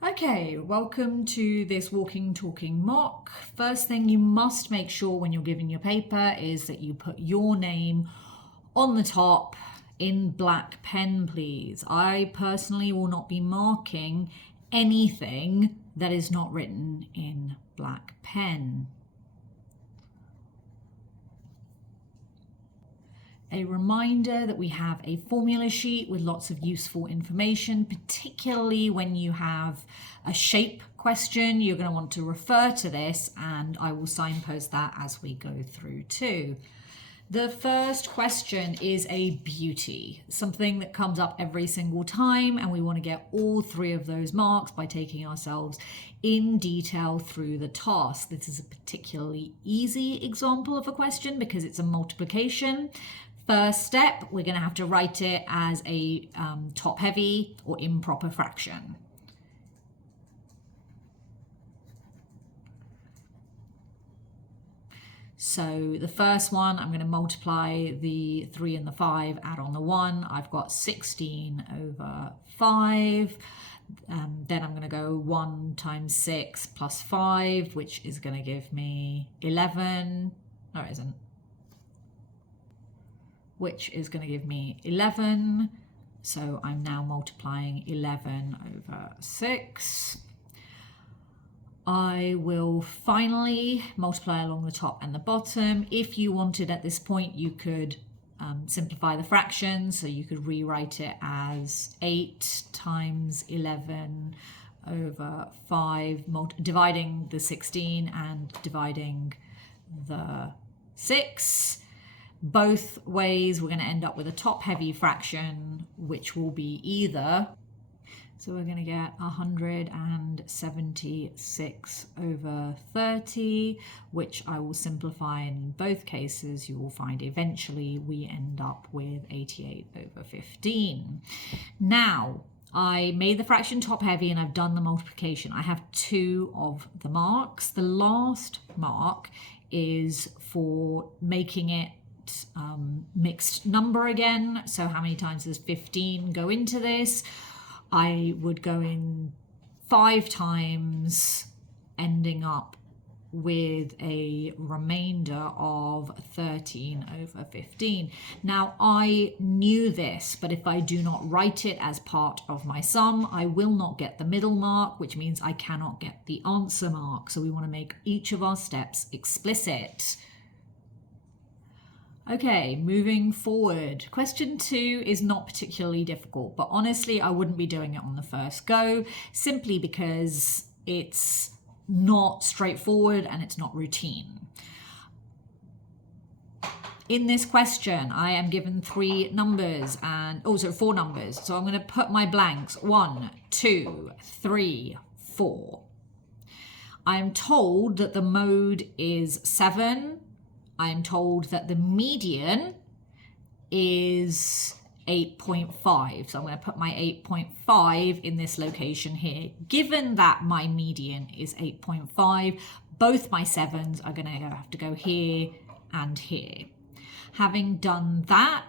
Okay, welcome to this walking, talking mock. First thing you must make sure when you're giving your paper is that you put your name on the top in black pen, please. I personally will not be marking anything that is not written in black pen. A reminder that we have a formula sheet with lots of useful information, particularly when you have a shape question. You're going to want to refer to this, and I will signpost that as we go through too. The first question is a beauty, something that comes up every single time, and we want to get all three of those marks by taking ourselves in detail through the task. This is a particularly easy example of a question because it's a multiplication. First step, we're going to have to write it as a top-heavy or improper fraction. So the first one, I'm going to multiply the 3 and the 5, add on the 1. I've got 16 over 5. Then I'm going to go 1 times 6 plus 5, which is going to give me 11. No, it isn't. Which is going to give me 11. So I'm now multiplying 11 over 6. I will finally multiply along the top and the bottom. If you wanted at this point, you could simplify the fraction. So you could rewrite it as 8 times 11 over 5, dividing the 16 and dividing the 6. Both ways, we're going to end up with a top-heavy fraction, which will be either. So we're going to get 176 over 30, which I will simplify. In both cases, you will find eventually we end up with 88 over 15. Now, I made the fraction top-heavy and I've done the multiplication. I have 2 of the marks. The last mark is for making it mixed number again. So how many times does 15 go into this? I would go in 5 times, ending up with a remainder of 13 over 15. Now I knew this, but if I do not write it as part of my sum, I will not get the middle mark, which means I cannot get the answer mark. So we want to make each of our steps explicit. Okay, moving forward. Question 2 is not particularly difficult, but honestly, I wouldn't be doing it on the first go, simply because it's not straightforward and it's not routine. In this question, I am given 3 numbers and also 4 numbers. So I'm going to put my blanks 1, 2, 3, 4. I'm told that the mode is 7. I am told that the median is 8.5. So I'm going to put my 8.5 in this location here. Given that my median is 8.5, both my 7s are going to have to go here and here. Having done that,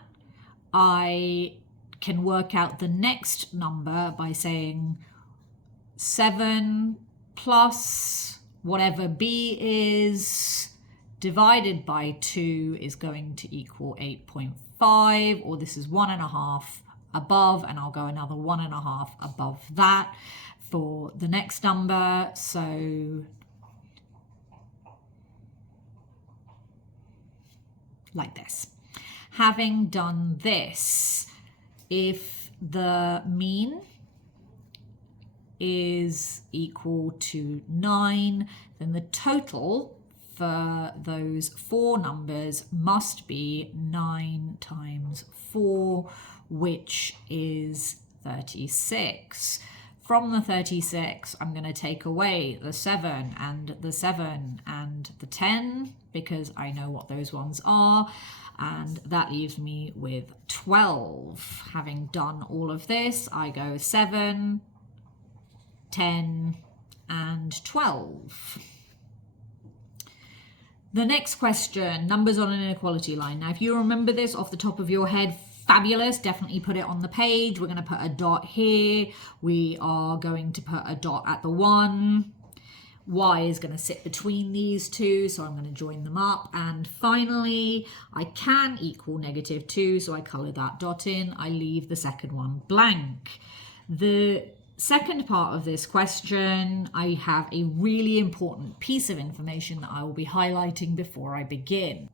I can work out the next number by saying 7 plus whatever b is divided by 2 is going to equal 8.5, or this is 1.5 above, and I'll go another 1.5 above that for the next number. So like this. Having done this, if the mean is equal to 9, then the total for those 4 numbers must be 9 times 4, which is 36. From the 36, I'm going to take away the 7 and the 7 and the 10 because I know what those ones are, and that leaves me with 12. Having done all of this, I go 7, 10, and 12. The next question, numbers on an inequality line. Now, if you remember this off the top of your head, fabulous. Definitely put it on the page. We're going to put a dot here. We are going to put a dot at the 1. Y is going to sit between these two, so I'm going to join them up. And finally, I can equal -2, so I colour that dot in. I leave the second one blank. The second part of this question, I have a really important piece of information that I will be highlighting before I begin.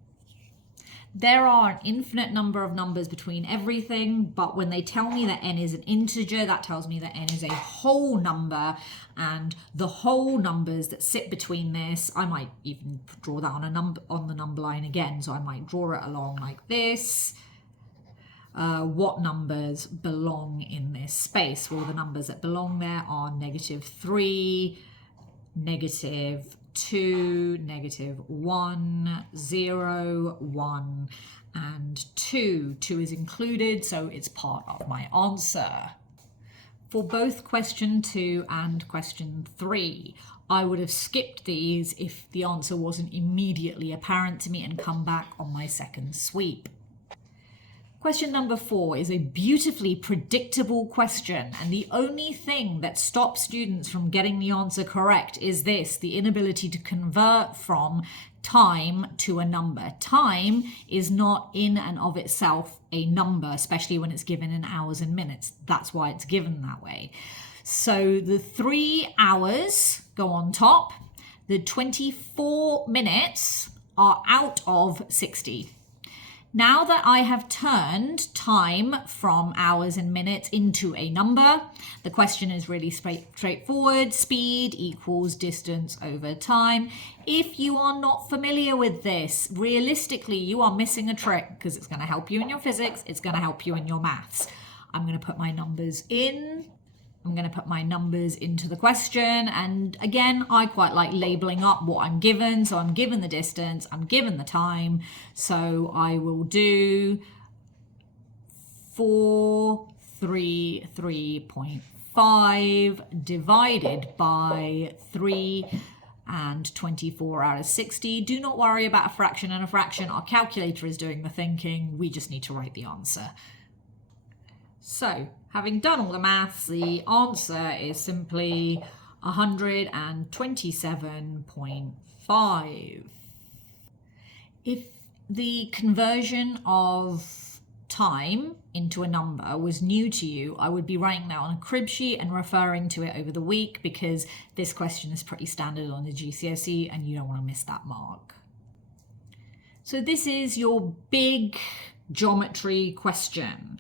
There are an infinite number of numbers between everything, but when they tell me that n is an integer, that tells me that n is a whole number, and the whole numbers that sit between this, I might even draw that on the number line again, so I might draw it along like this. What numbers belong in this space? Well, the numbers that belong there are -3, -2, -1, 0, 1, and 2. 2 is included, so it's part of my answer. For both question 2 and question 3, I would have skipped these if the answer wasn't immediately apparent to me and come back on my second sweep. Question number 4 is a beautifully predictable question, and the only thing that stops students from getting the answer correct is this: the inability to convert from time to a number. Time is not in and of itself a number, especially when it's given in hours and minutes. That's why it's given that way. So the 3 hours go on top. The 24 minutes are out of 60. Now that I have turned time from hours and minutes into a number, the question is really straightforward. Speed equals distance over time. If you are not familiar with this, realistically, you are missing a trick, because it's going to help you in your physics, it's going to help you in your maths. I'm going to put my numbers in. I'm going to put my numbers into the question, and again, I quite like labeling up what I'm given. So I'm given the distance, I'm given the time, so I will do 433.5 divided by 3 and 24 out of 60. Do not worry about a fraction and a fraction. Our calculator is doing the thinking. We just need to write the answer. So, having done all the maths, the answer is simply 127.5. If the conversion of time into a number was new to you, I would be writing that on a crib sheet and referring to it over the week, because this question is pretty standard on the GCSE and you don't want to miss that mark. So this is your big geometry question.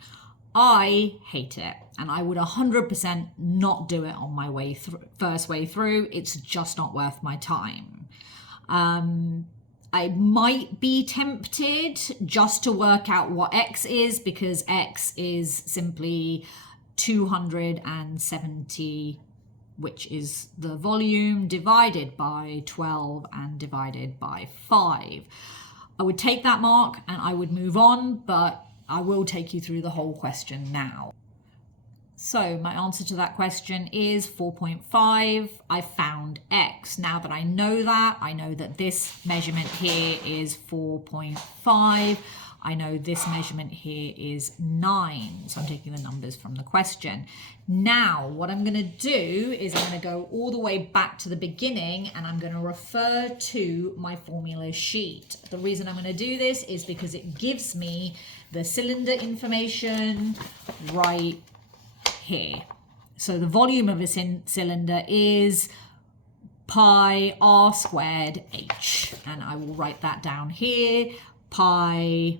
I hate it, and I would 100% not do it on my first way through. It's just not worth my time. I might be tempted just to work out what x is, because x is simply 270, which is the volume, divided by 12 and divided by 5. I would take that mark and I would move on, but I will take you through the whole question now. So my answer to that question is 4.5. I found x. Now that I know that this measurement here is 4.5. I know this measurement here is 9. So I'm taking the numbers from the question. Now, what I'm going to do is I'm going to go all the way back to the beginning, and I'm going to refer to my formula sheet. The reason I'm going to do this is because it gives me the cylinder information right here. So the volume of a cylinder is pi r squared h, and I will write that down here. Pi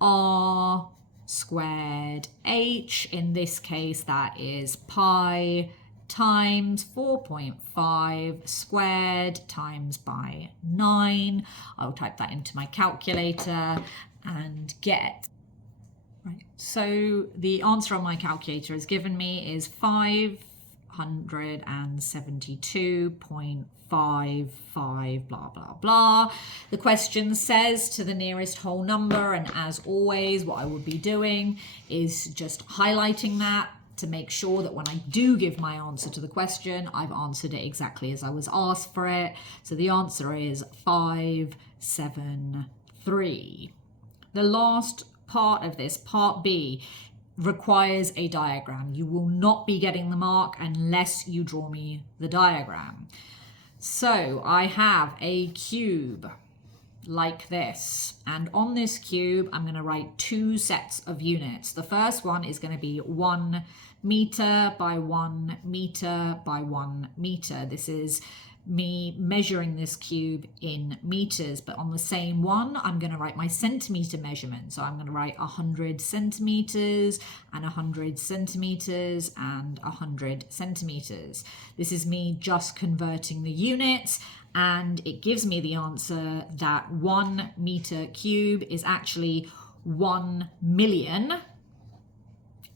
r squared h, in this case that is pi times 4.5 squared times by 9. I'll type that into my calculator and get, right, so the answer on my calculator has given me is 572.55 blah blah blah. The question says to the nearest whole number, and as always what I would be doing is just highlighting that to make sure that when I do give my answer to the question, I've answered it exactly as I was asked for it. So the answer is 573. The last part of this, part B, requires a diagram. You will not be getting the mark unless you draw me the diagram. So I have a cube like this, and on this cube I'm going to write two sets of units. The first one is going to be 1 meter by 1 meter by 1 meter. This is me measuring this cube in meters, but on the same one I'm going to write my centimeter measurement. So I'm going to write 100 centimeters and 100 centimeters and 100 centimeters. This is me just converting the units, and it gives me the answer that 1 meter cube is actually 1 million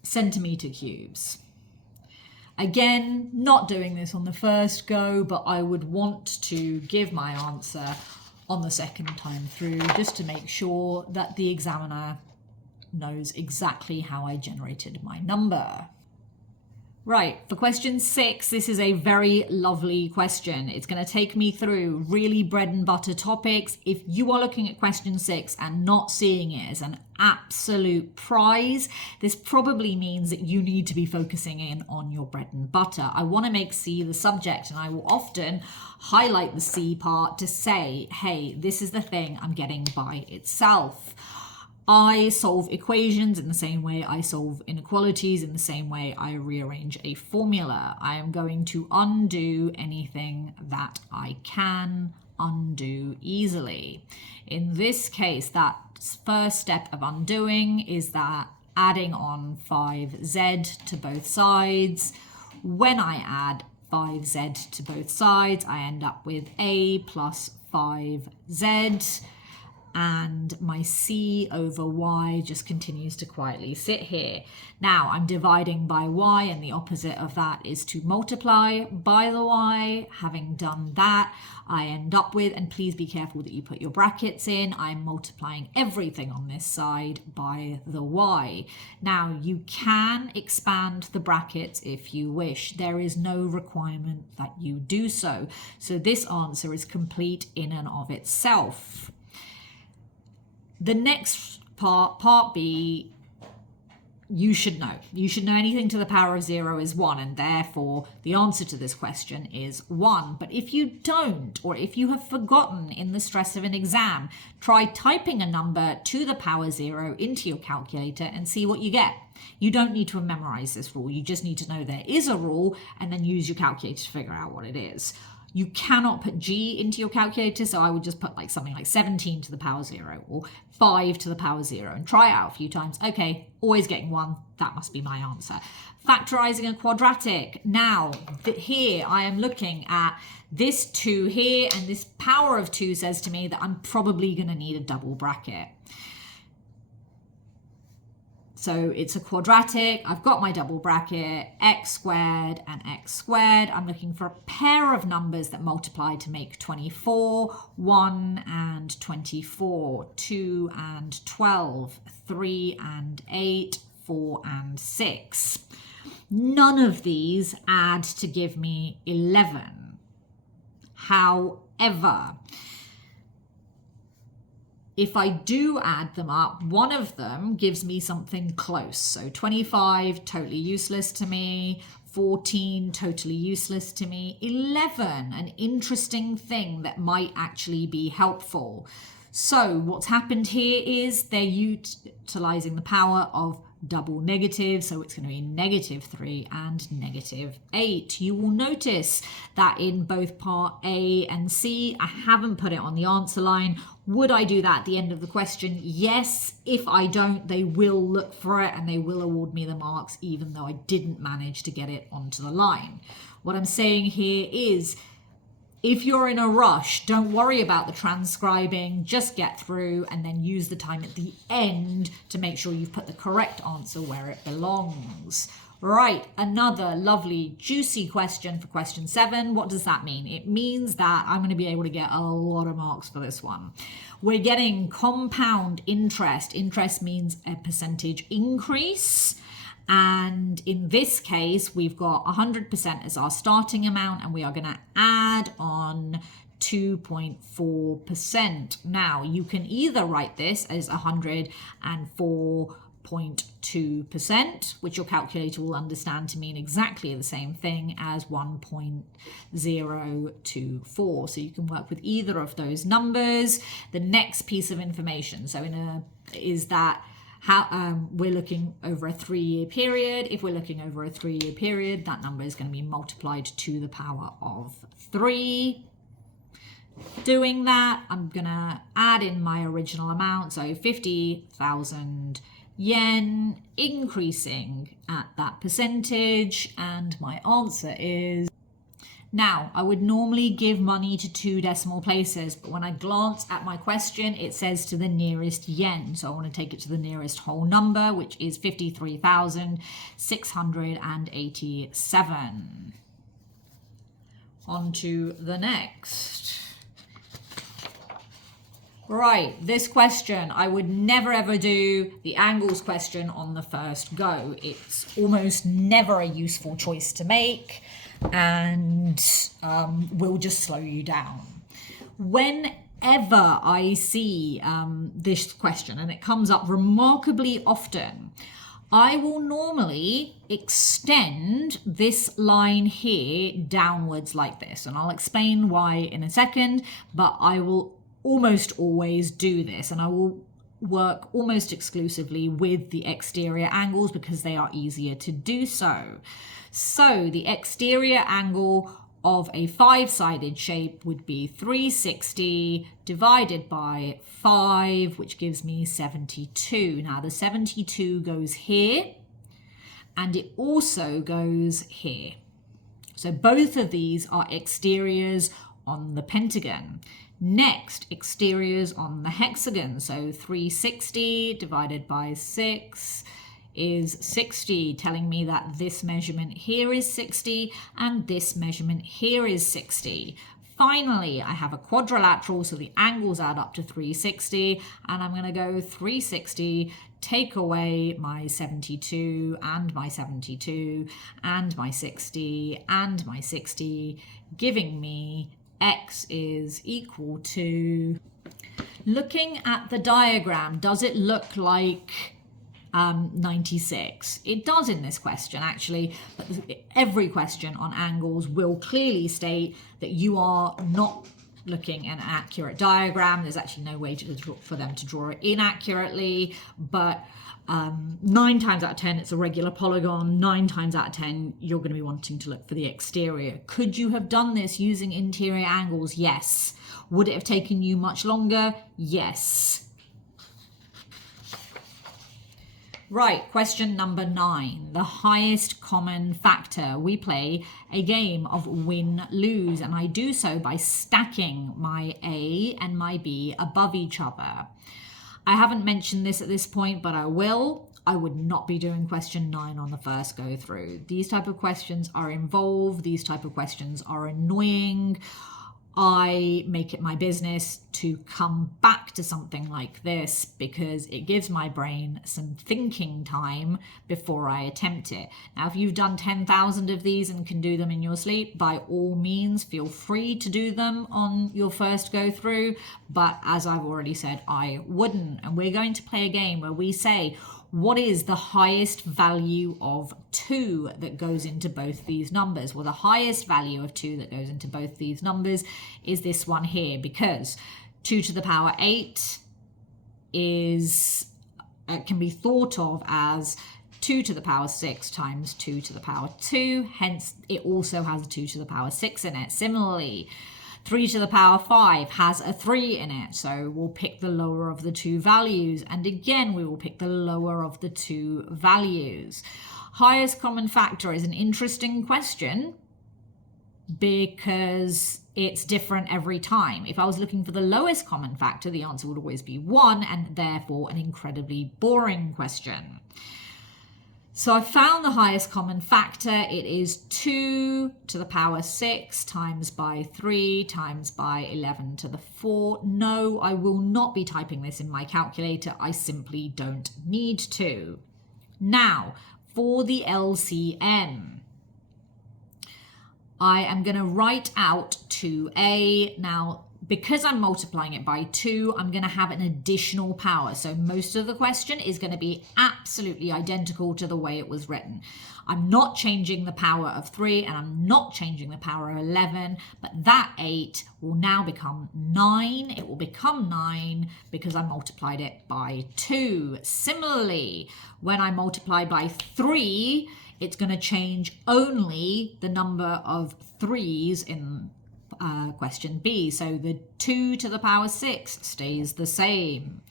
centimeter cubes. Again, not doing this on the first go, but I would want to give my answer on the second time through, just to make sure that the examiner knows exactly how I generated my number. Right, for question 6, this is a very lovely question. It's going to take me through really bread and butter topics. If you are looking at question 6 and not seeing it as an absolute prize, this probably means that you need to be focusing in on your bread and butter. I want to make C the subject, and I will often highlight the C part to say, hey, this is the thing I'm getting by itself. I solve equations in the same way I solve inequalities, in the same way I rearrange a formula. I am going to undo anything that I can undo easily. In this case, that first step of undoing is that adding on 5z to both sides. When I add 5z to both sides, I end up with a plus 5z. And my c over y just continues to quietly sit here. Now I'm dividing by y, and the opposite of that is to multiply by the y. Having done that, I end up with, and please be careful that you put your brackets in, I'm multiplying everything on this side by the y. Now you can expand the brackets if you wish. There is no requirement that you do so. So this answer is complete in and of itself. The next part, part B, you should know. You should know anything to the power of 0 is 1, and therefore the answer to this question is 1. But if you don't, or if you have forgotten in the stress of an exam, try typing a number to the power 0 into your calculator and see what you get. You don't need to memorize this rule. You just need to know there is a rule and then use your calculator to figure out what it is. You cannot put g into your calculator, so I would just put like something like 17 to the power 0 or 5 to the power 0 and try it out a few times. Okay, always getting 1. That must be my answer. Factorizing a quadratic. Now, here I am looking at this 2 here, and this power of 2 says to me that I'm probably going to need a double bracket. So it's a quadratic, I've got my double bracket, x squared and x squared. I'm looking for a pair of numbers that multiply to make 24, 1 and 24, 2 and 12, 3 and 8, 4 and 6. None of these add to give me 11. However, if I do add them up, one of them gives me something close. So 25, totally useless to me. 14, totally useless to me. 11, an interesting thing that might actually be helpful. So what's happened here is they're utilizing the power of double negative, so it's going to be -3 and -8. You will notice that in both part A and C, I haven't put it on the answer line. Would I do that at the end of the question? Yes. If I don't, they will look for it and they will award me the marks, even though I didn't manage to get it onto the line. What I'm saying here is, if you're in a rush, don't worry about the transcribing, just get through and then use the time at the end to make sure you've put the correct answer where it belongs. Right, another lovely, juicy question for question 7. What does that mean? It means that I'm going to be able to get a lot of marks for this one. We're getting compound interest. Interest means a percentage increase. And in this case, we've got 100% as our starting amount, and we are going to add on 2.4%. Now, you can either write this as 104.2%, which your calculator will understand to mean exactly the same thing as 1.024. So you can work with either of those numbers. The next piece of information, is that how we're looking over a 3-year period. If we're looking over a 3-year period, that number is going to be multiplied to the power of 3. Doing that, I'm going to add in my original amount, so 50,000 yen, increasing at that percentage, and my answer is... Now, I would normally give money to 2 decimal places, but when I glance at my question, it says to the nearest yen. So I want to take it to the nearest whole number, which is 53,687. On to the next. Right, this question, I would never ever do the angles question on the first go. It's almost never a useful choice to make, and will just slow you down. Whenever I see this question, and it comes up remarkably often, I will normally extend this line here downwards like this, and I'll explain why in a second, but I will almost always do this, and I will work almost exclusively with the exterior angles because they are easier to do so. So the exterior angle of a 5-sided shape would be 360 divided by 5, which gives me 72. Now the 72 goes here, and it also goes here. So both of these are exteriors on the pentagon. Next, exteriors on the hexagon. So 360 divided by 6 is 60, telling me that this measurement here is 60 and this measurement here is 60. Finally, I have a quadrilateral, so the angles add up to 360, and I'm going to go 360, take away my 72 and my 72 and my 60 and my 60, giving me x is equal to... Looking at the diagram, does it look like 96? It does in this question, actually, but every question on angles will clearly state that you are not looking at an accurate diagram. There's actually no way for them to draw it inaccurately, but 9 times out of 10 it's a regular polygon. 9 times out of 10 you're going to be wanting to look for the exterior. Could you have done this using interior angles? Yes. Would it have taken you much longer? Yes. Right, question number 9, the highest common factor. We play a game of win-lose, and I do so by stacking my A and my B above each other. I haven't mentioned this at this point, but I will. I would not be doing question 9 on the first go through. These type of questions are involved. These type of questions are annoying. I make it my business to come back to something like this because it gives my brain some thinking time before I attempt it. Now, if you've done 10,000 of these and can do them in your sleep, by all means, feel free to do them on your first go through. But as I've already said, I wouldn't. And we're going to play a game where we say, what is the highest value of 2 that goes into both these numbers? Well, the highest value of 2 that goes into both these numbers is this one here, because 2 to the power 8 is can be thought of as 2 to the power 6 times 2 to the power 2. Hence, it also has a 2 to the power 6 in it. Similarly, 3 to the power 5 has a 3 in it, so we'll pick the lower of the 2 values. And again, we will pick the lower of the 2 values. Highest common factor is an interesting question because it's different every time. If I was looking for the lowest common factor, the answer would always be 1, and therefore an incredibly boring question. So I found the highest common factor. It is 2 to the power 6 times by 3 times by 11 to the 4. No, I will not be typing this in my calculator. I simply don't need to. Now, for the LCM, I am going to write out 2a. Now, because I'm multiplying it by 2, I'm going to have an additional power. So most of the question is going to be absolutely identical to the way it was written. I'm not changing the power of 3 and I'm not changing the power of 11, but that 8 will now become 9. It will become 9 because I multiplied it by 2. Similarly, when I multiply by 3, it's going to change only the number of 3's in question B. So the 2 to the power 6 stays the same.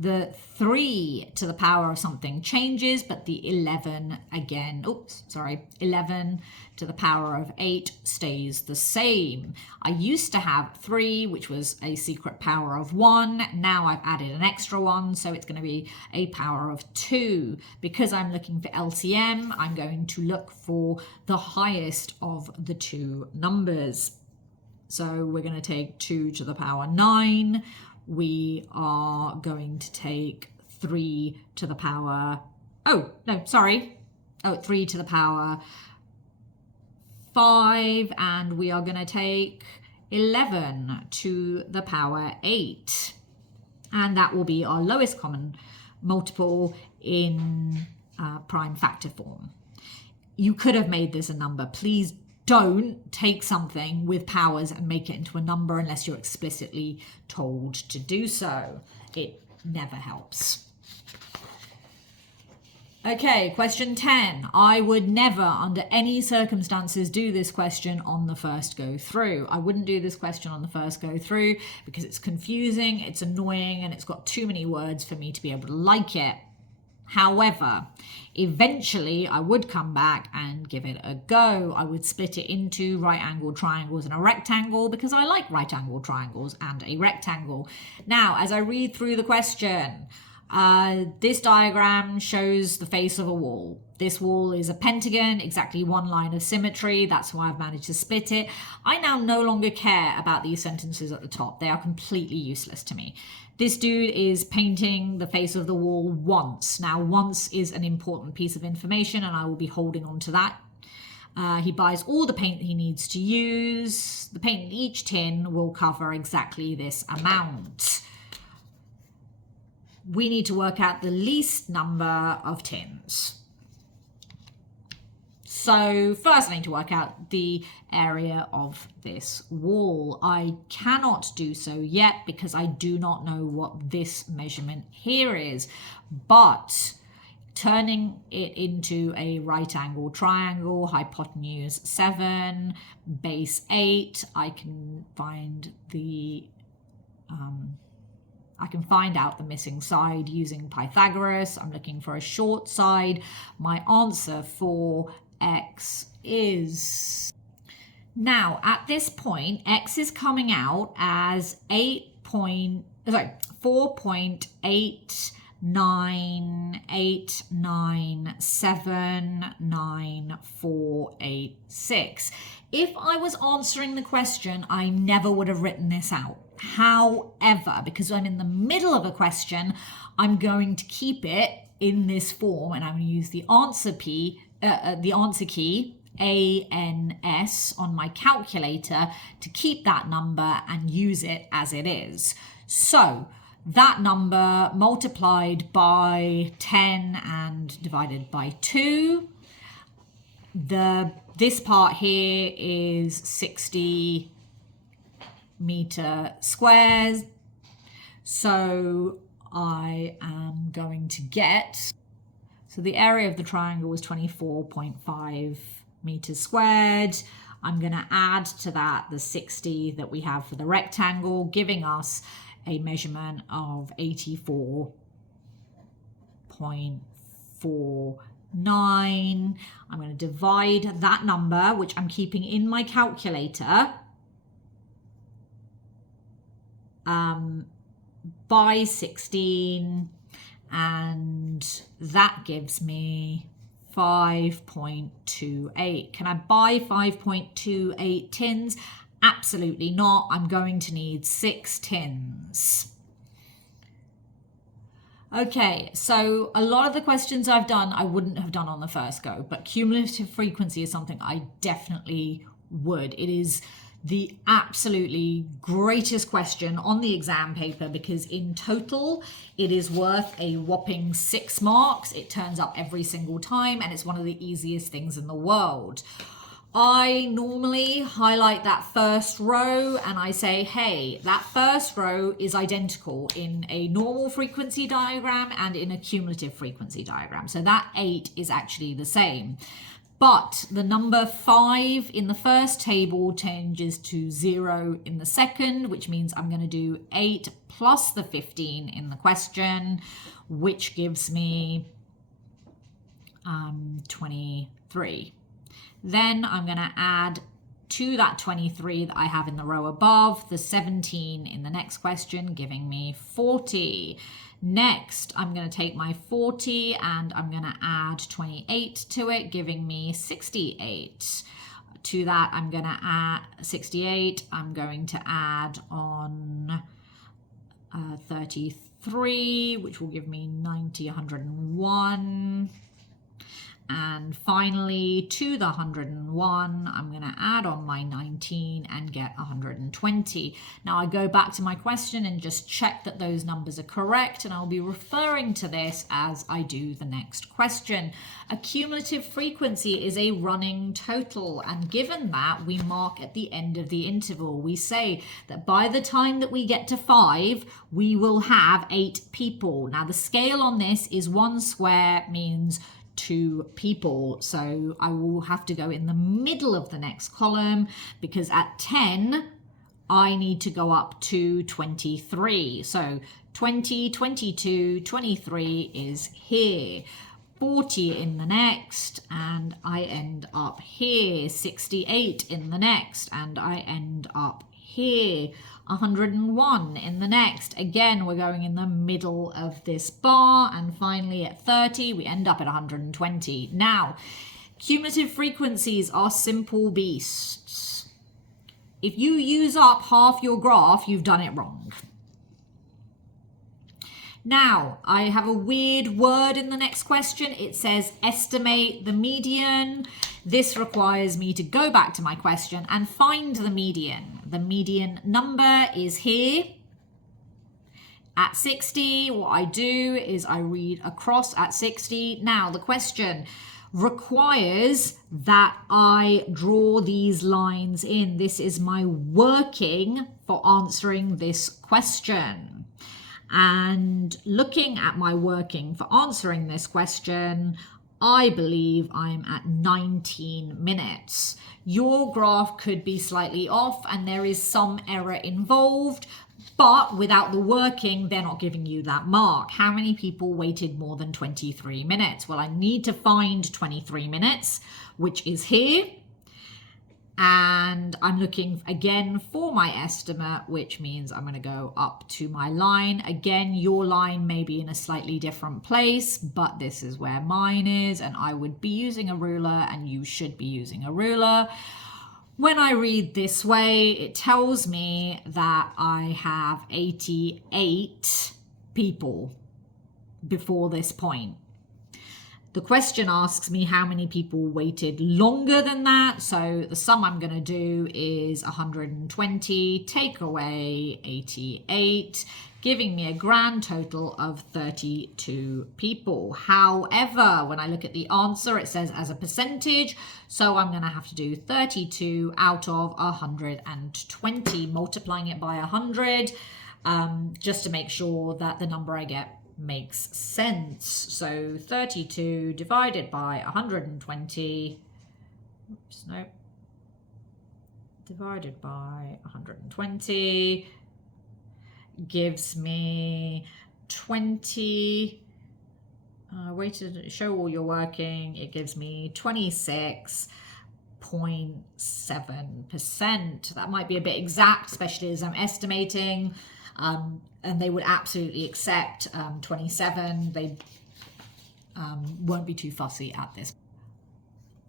The 3 to the power of something changes, but the 11 again, 11 to the power of 8 stays the same. I used to have 3, which was a secret power of 1. Now I've added an extra one, so it's going to be a power of 2. Because I'm looking for LCM, I'm going to look for the highest of the two numbers. So we're going to take 2 to the power 9. We are going to take 3 to the power, 3 to the power 5, and we are going to take 11 to the power 8. And that will be our lowest common multiple in prime factor form. You could have made this a number. Please don't take something with powers and make it into a number unless you're explicitly told to do so. It never helps. Okay, question 10. I would never, under any circumstances, do this question on the first go through. I wouldn't do this question on the first go through because it's confusing, it's annoying, and it's got too many words for me to be able to like it. However, eventually I would come back and give it a go. I would split it into right-angled triangles and a rectangle because I like right-angled triangles and a rectangle. Now, as I read through the question, this diagram shows the face of a wall. This wall is a pentagon, exactly one line of symmetry. That's why I've managed to split it. I now no longer care about these sentences at the top. They are completely useless to me. This dude is painting the face of the wall once. Now, once is an important piece of information, and I will be holding on to that. He buys all the paint he needs to use. The paint in each tin will cover exactly this amount. We need to work out the least number of tins. So first I need to work out the area of this wall. I cannot do so yet because I do not know what this measurement here is, but turning it into a right angle triangle, hypotenuse 7, base 8, I can find out the missing side using Pythagoras. I'm looking for a short side. My answer for x is... Now, at this point, x is coming out as 4.8989799486. If I was answering the question, I never would have written this out. However, because I'm in the middle of a question, I'm going to keep it in this form, and I'm going to use the answer key, ANS, on my calculator to keep that number and use it as it is. So that number multiplied by 10 and divided by 2. This part here is 60 meter squares. So I am going to get, so the area of the triangle was 24.5 meters squared. I'm going to add to that the 60 that we have for the rectangle, giving us a measurement of 84.49. I'm going to divide that number, which I'm keeping in my calculator, by 16, and that gives me 5.28. Can I buy 5.28 tins? Absolutely not. I'm going to need 6 tins. Okay, so a lot of the questions I've done, I wouldn't have done on the first go, but cumulative frequency is something I definitely would. It is the absolutely greatest question on the exam paper because in total it is worth a whopping 6 marks. It turns up every single time and it's one of the easiest things in the world. I normally highlight that first row and I say, hey, that first row is identical in a normal frequency diagram and in a cumulative frequency diagram. So that 8 is actually the same. But the number 5 in the first table changes to 0 in the second, which means I'm going to do 8 plus the 15 in the question, which gives me 23. Then I'm going to add to that 23 that I have in the row above, the 17 in the next question, giving me 40. Next, I'm going to take my 40 and I'm going to add 28 to it, giving me 68. To that, I'm going to add 68. I'm going to add on 33, which will give me 90, 101. And finally, to the 101, I'm going to add on my 19 and get 120. Now I go back to my question and just check that those numbers are correct, and I'll be referring to this as I do the next question. A cumulative frequency is a running total, and given that, we mark at the end of the interval. We say that by the time that we get to 5, we will have 8 people. Now the scale on this is 1 square means 2 people, so I will have to go in the middle of the next column because at 10 I need to go up to 23. So 20, 22, 23 is here, 40 in the next, and I end up here, 68 in the next, and I end up here, 101 in the next. Again, we're going in the middle of this bar, and finally at 30 we end up at 120. Now, cumulative frequencies are simple beasts. If you use up half your graph, you've done it wrong. Now, I have a weird word in the next question. It says estimate the median. This requires me to go back to my question and find the median. The median number is here. At 60, what I do is I read across at 60. Now, the question requires that I draw these lines in. This is my working for answering this question. And looking at my working for answering this question, I believe I'm at 19 minutes. Your graph could be slightly off and there is some error involved, but without the working, they're not giving you that mark. How many people waited more than 23 minutes? Well, I need to find 23 minutes, which is here. And I'm looking again for my estimate, which means I'm going to go up to my line. Again, your line may be in a slightly different place, but this is where mine is, and I would be using a ruler and you should be using a ruler. When I read this way, it tells me that I have 88 people before this point. The question asks me how many people waited longer than that. So the sum I'm going to do is 120, take away 88, giving me a grand total of 32 people. However, when I look at the answer, it says as a percentage. So I'm going to have to do 32 out of 120, multiplying it by 100, just to make sure that the number I get makes sense. So 32 divided by 120, oops, no, divided by 120 gives me 20, way to show all your working, it gives me 26.7%. That might be a bit exact, especially as I'm estimating. And they would absolutely accept 27. They won't be too fussy at this.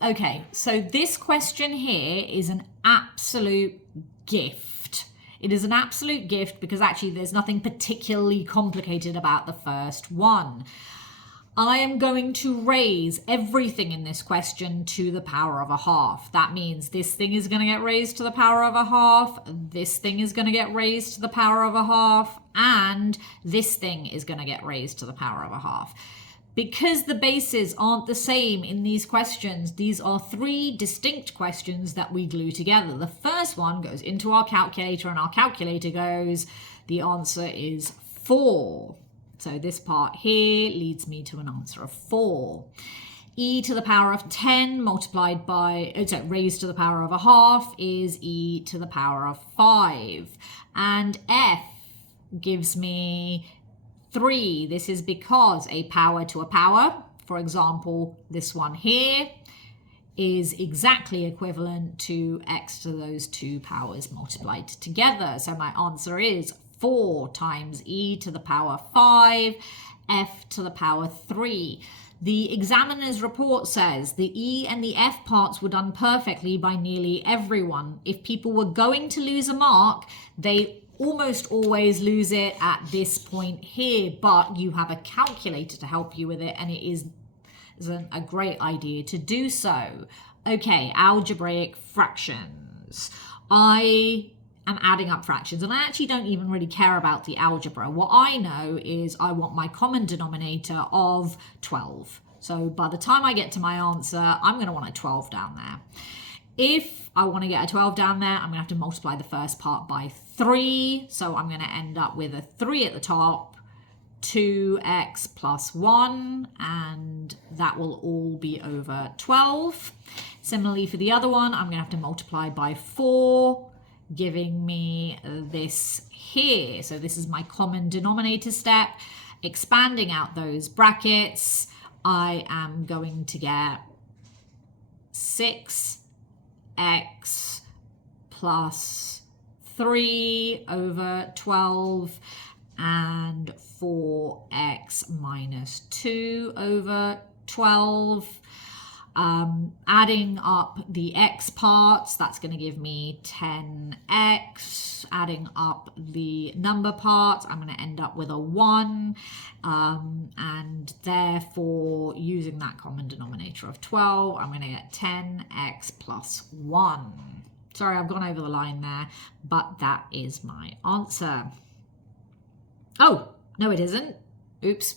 Okay, so this question here is an absolute gift. It is an absolute gift because actually there's nothing particularly complicated about the first one. I am going to raise everything in this question to the power of a half. That means this thing is going to get raised to the power of a half, this thing is going to get raised to the power of a half, and this thing is going to get raised to the power of a half. Because the bases aren't the same in these questions, these are three distinct questions that we glue together. The first one goes into our calculator, and our calculator goes, the answer is 4. So this part here leads me to an answer of 4. E to the power of 10 multiplied by, raised to the power of a half is e to the power of 5. And F gives me 3. This is because a power to a power, for example, this one here, is exactly equivalent to x to those two powers multiplied together. So my answer is 4 times e to the power 5, f to the power 3. The examiner's report says the e and the f parts were done perfectly by nearly everyone. If people were going to lose a mark, they almost always lose it at this point here, but you have a calculator to help you with it, and it is a great idea to do so. Okay, algebraic fractions. I am adding up fractions, and I actually don't even really care about the algebra. What I know is I want my common denominator of 12. So by the time I get to my answer, I'm going to want a 12 down there. If I want to get a 12 down there, I'm going to have to multiply the first part by 3. So I'm going to end up with a 3 at the top, 2x plus 1, and that will all be over 12. Similarly for the other one, I'm going to have to multiply by 4, giving me this here. So this is my common denominator step. Expanding out those brackets, I am going to get 6x plus 3 over 12 and 4x minus 2 over 12. Adding up the x parts, that's going to give me 10x. Adding up the number parts, I'm going to end up with a 1. And therefore, using that common denominator of 12, I'm going to get 10x plus 1. Sorry, I've gone over the line there, but that is my answer. Oh, no, it isn't. Oops.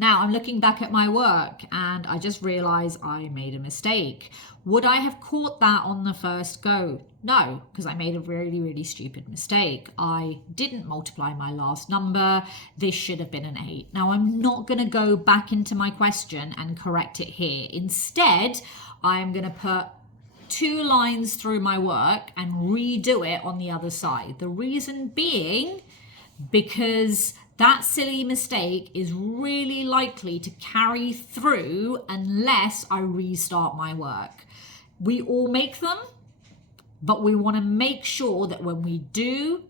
Now I'm looking back at my work and I just realized I made a mistake. Would I have caught that on the first go? No, because I made a really, really stupid mistake. I didn't multiply my last number. This should have been an 8. Now I'm not going to go back into my question and correct it here. Instead, I'm going to put 2 lines through my work and redo it on the other side. The reason being because that silly mistake is really likely to carry through unless I restart my work. We all make them, but we want to make sure that when we do,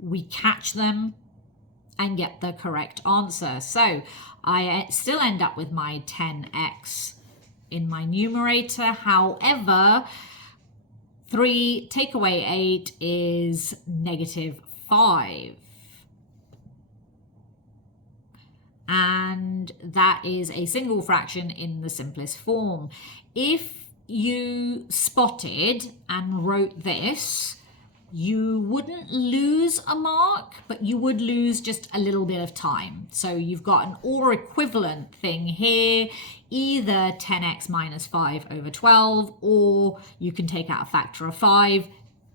we catch them and get the correct answer. So I still end up with my 10x in my numerator. However, 3 take away 8 is -5. And that is a single fraction in the simplest form. If you spotted and wrote this, you wouldn't lose a mark, but you would lose just a little bit of time. So you've got an or equivalent thing here, either 10x minus 5 over 12, or you can take out a factor of 5.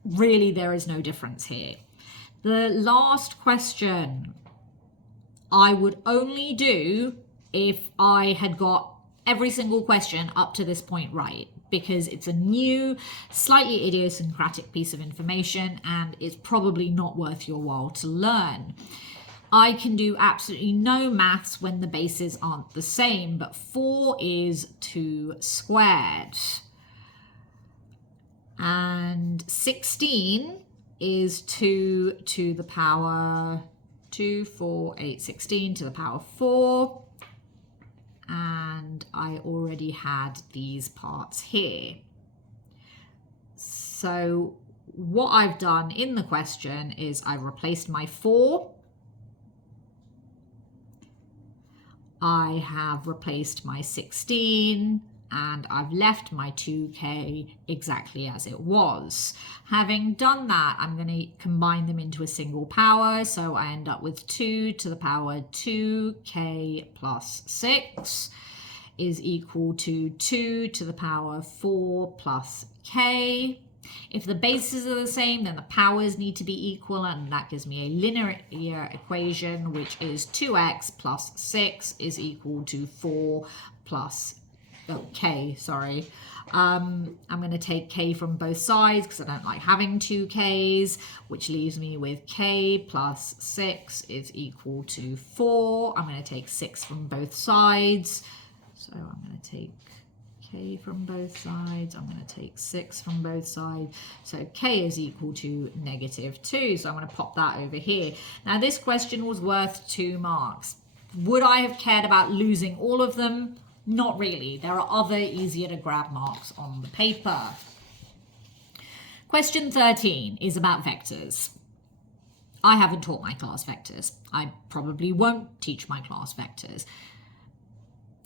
Really, there is no difference here. The last question I would only do if I had got every single question up to this point right, because it's a new, slightly idiosyncratic piece of information and it's probably not worth your while to learn. I can do absolutely no maths when the bases aren't the same, but 4 is 2 squared. And 16 is 2 to the power 2, 4, 8, 16 to the power 4. And I already had these parts here. So what I've done in the question is I've replaced my 4. I have replaced my 16 and I've left my 2k exactly as it was. Having done that, I'm going to combine them into a single power, so I end up with 2 to the power 2k plus 6 is equal to 2 to the power 4 plus k. If the bases are the same, then the powers need to be equal, and that gives me a linear equation, which is 2x plus 6 is equal to 4 plus k, sorry. I'm going to take k from both sides because I don't like having two k's, which leaves me with k plus 6 is equal to 4. I'm going to take 6 from both sides. So I'm going to take k from both sides. I'm going to take 6 from both sides. So k is equal to -2. So I'm going to pop that over here. Now this question was worth 2 marks. Would I have cared about losing all of them? Not really. There are other easier to grab marks on the paper. Question 13 is about vectors. I haven't taught my class vectors. I probably won't teach my class vectors.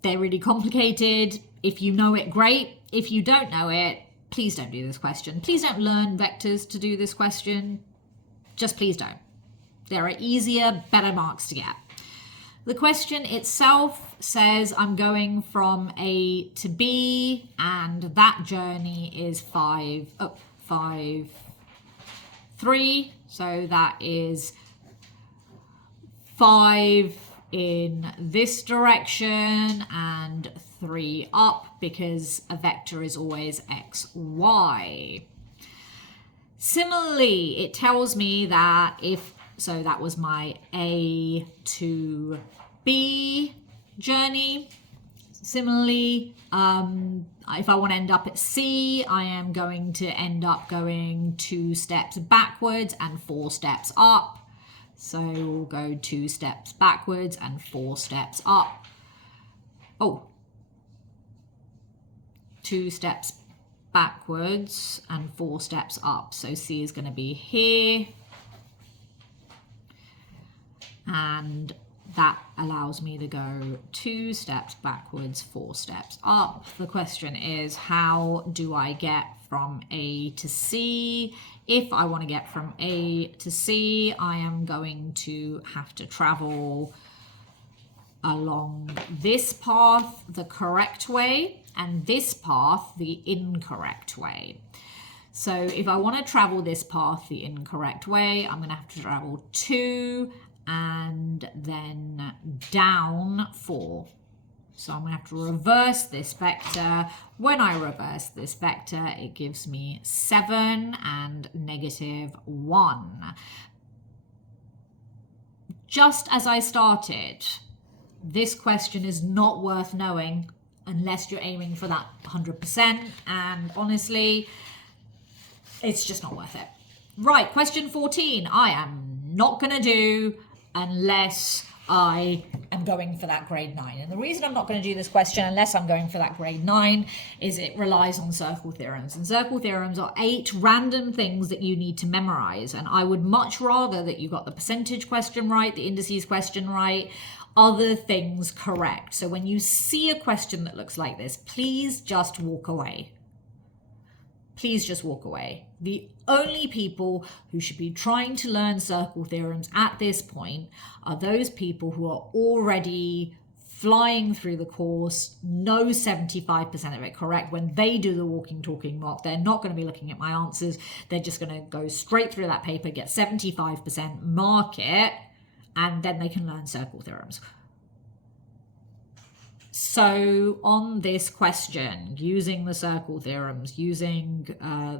They're really complicated. If you know it, great. If you don't know it, please don't do this question. Please don't learn vectors to do this question. Just please don't. There are easier, better marks to get. The question itself says I'm going from A to B, and that journey is 5, 3. So that is 5 in this direction and 3 up, because a vector is always x, y. Similarly, it tells me that so that was my A to B journey. Similarly, if I want to end up at C, I am going to end up going 2 steps backwards and 4 steps up. So we'll go 2 steps backwards and 4 steps up. 2 steps backwards and 4 steps up. So C is going to be here. And that allows me to go 2 steps backwards, 4 steps up. The question is, how do I get from A to C? If I want to get from A to C, I am going to have to travel along this path the correct way and this path the incorrect way. So if I want to travel this path the incorrect way, I'm going to have to travel 2 and then down 4. So I'm going to have to reverse this vector. When I reverse this vector, it gives me 7 and -1. Just as I started, this question is not worth knowing unless you're aiming for that 100%. And honestly, it's just not worth it. Right, question 14, I am not going to do unless I am going for that grade 9. And the reason I'm not going to do this question unless I'm going for that grade 9 is it relies on circle theorems. And circle theorems are 8 random things that you need to memorize. And I would much rather that you got the percentage question right, the indices question right, other things correct. So when you see a question that looks like this, please just walk away. Please just walk away. The only people who should be trying to learn circle theorems at this point are those people who are already flying through the course, know 75% of it correct. When they do the walking, talking mock, they're not going to be looking at my answers. They're just going to go straight through that paper, get 75%, mark it, and then they can learn circle theorems. So on this question, using the circle theorems, using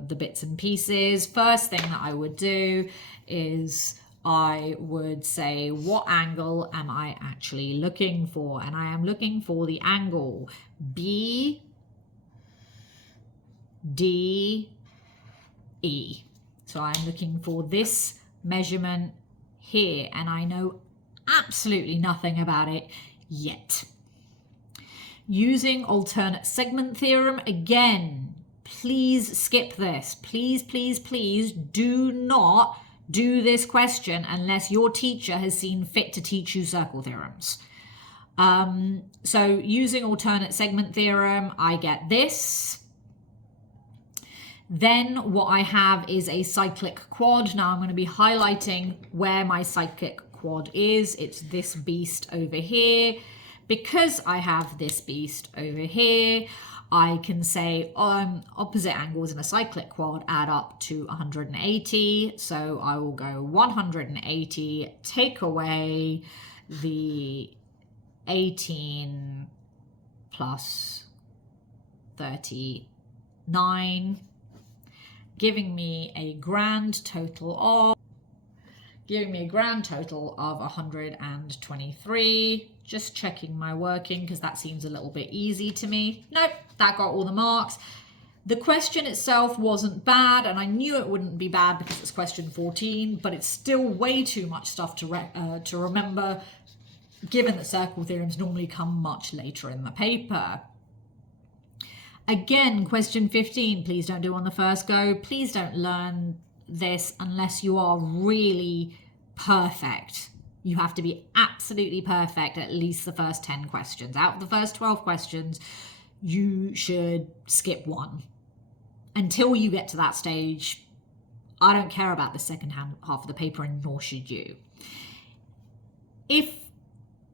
the bits and pieces, first thing that I would do is I would say, what angle am I actually looking for? And I am looking for the angle BDE. So I'm looking for this measurement here, and I know absolutely nothing about it yet. Using alternate segment theorem, again, please skip this. Please, please, please do not do this question unless your teacher has seen fit to teach you circle theorems. So using alternate segment theorem, I get this. Then what I have is a cyclic quad. Now I'm going to be highlighting where my cyclic quad is. It's this beast over here. Because I have this beast over here, I can say opposite angles in a cyclic quad add up to 180. So I will go 180, take away the 18 plus 39, giving me a grand total of 123. Just checking my working because that seems a little bit easy to me. Nope, that got all the marks. The question itself wasn't bad, and I knew it wouldn't be bad because it's question 14, but it's still way too much stuff to remember, given that circle theorems normally come much later in the paper. Again, question 15, please don't do on the first go. Please don't learn this unless you are really perfect. You have to be absolutely perfect at least the first 10 questions. Out of the first 12 questions, you should skip one. Until you get to that stage, I don't care about the second half of the paper, and nor should you. If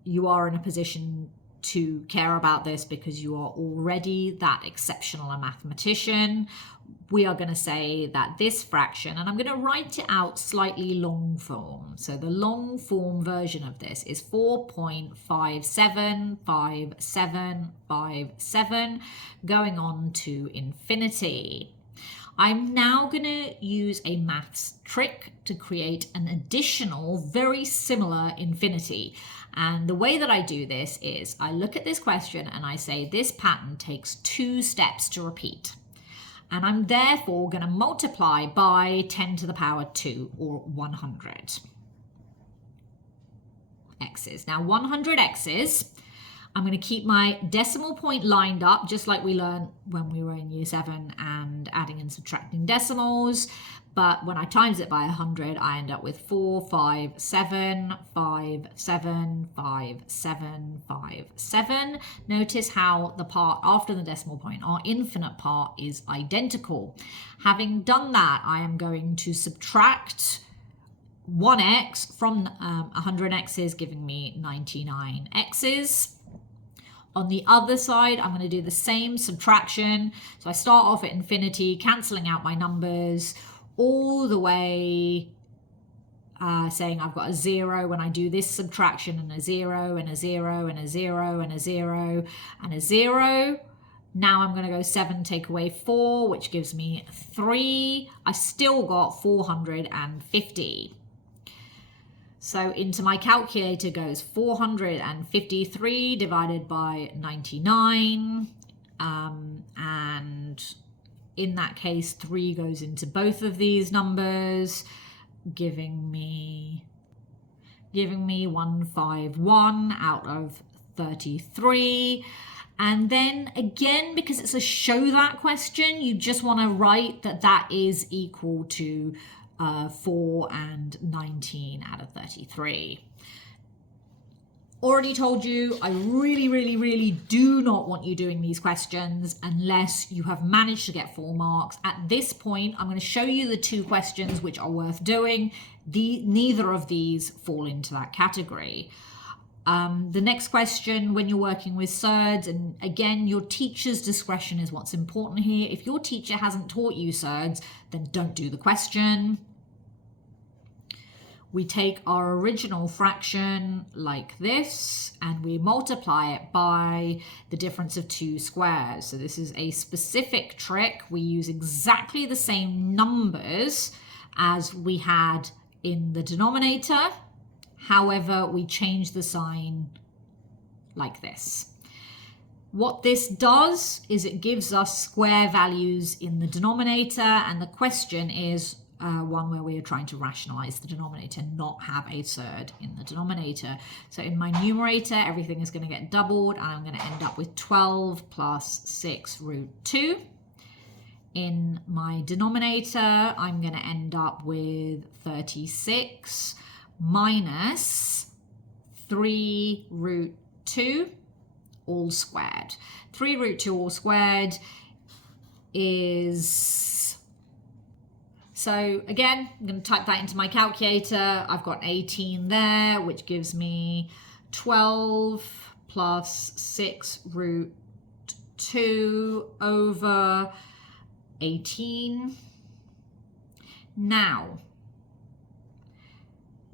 you are in a position to care about this because you are already that exceptional a mathematician, we are going to say that this fraction, and I'm going to write it out slightly long form. So the long form version of this is 4.575757 going on to infinity. I'm now going to use a maths trick to create an additional, very similar infinity. And the way that I do this is I look at this question and I say this pattern takes 2 steps to repeat. And I'm therefore going to multiply by 10 to the power 2, or 100 x's. Now 100 x's, I'm going to keep my decimal point lined up, just like we learned when we were in year 7 and adding and subtracting decimals. But when I times it by 100, I end up with 4, 5, 7, 5, 7, 5, 7, 5, 7. Notice how the part after the decimal point, our infinite part, is identical. Having done that, I am going to subtract 1x from 100 x's, giving me 99 x's. On the other side, I'm going to do the same subtraction. So I start off at infinity, cancelling out my numbers, all the way saying I've got a 0 when I do this subtraction, and a 0, and a 0, and a 0, and a 0, and a 0. Now I'm going to go 7, take away 4, which gives me 3. I still got 450. So into my calculator goes 453 divided by 99. And in that case, 3 goes into both of these numbers, giving me 151 out of 33. And then again, because it's a show that question, you just want to write that that is equal to 4 and 19 out of 33. Already told you, I really do not want you doing these questions unless you have managed to get 4 marks. At this point, I'm going to show you the 2 questions which are worth doing. Neither of these fall into that category. The next question, when you're working with Surds, and again, your teacher's discretion is what's important here. If your teacher hasn't taught you Surds, then don't do the question. We take our original fraction like this and we multiply it by the difference of 2 squares. So this is a specific trick. We use exactly the same numbers as we had in the denominator. However, we change the sign like this. What this does is it gives us square values in the denominator, and the question is one where we are trying to rationalize the denominator, not have a surd in the denominator. So in my numerator, everything is going to get doubled, and I'm going to end up with 12 plus 6 root 2. In my denominator, I'm going to end up with 36 minus 3 root 2 all squared. 3 root 2 all squared is... So again, I'm going to type that into my calculator. I've got 18 there, which gives me 12 plus 6 root 2 over 18. Now,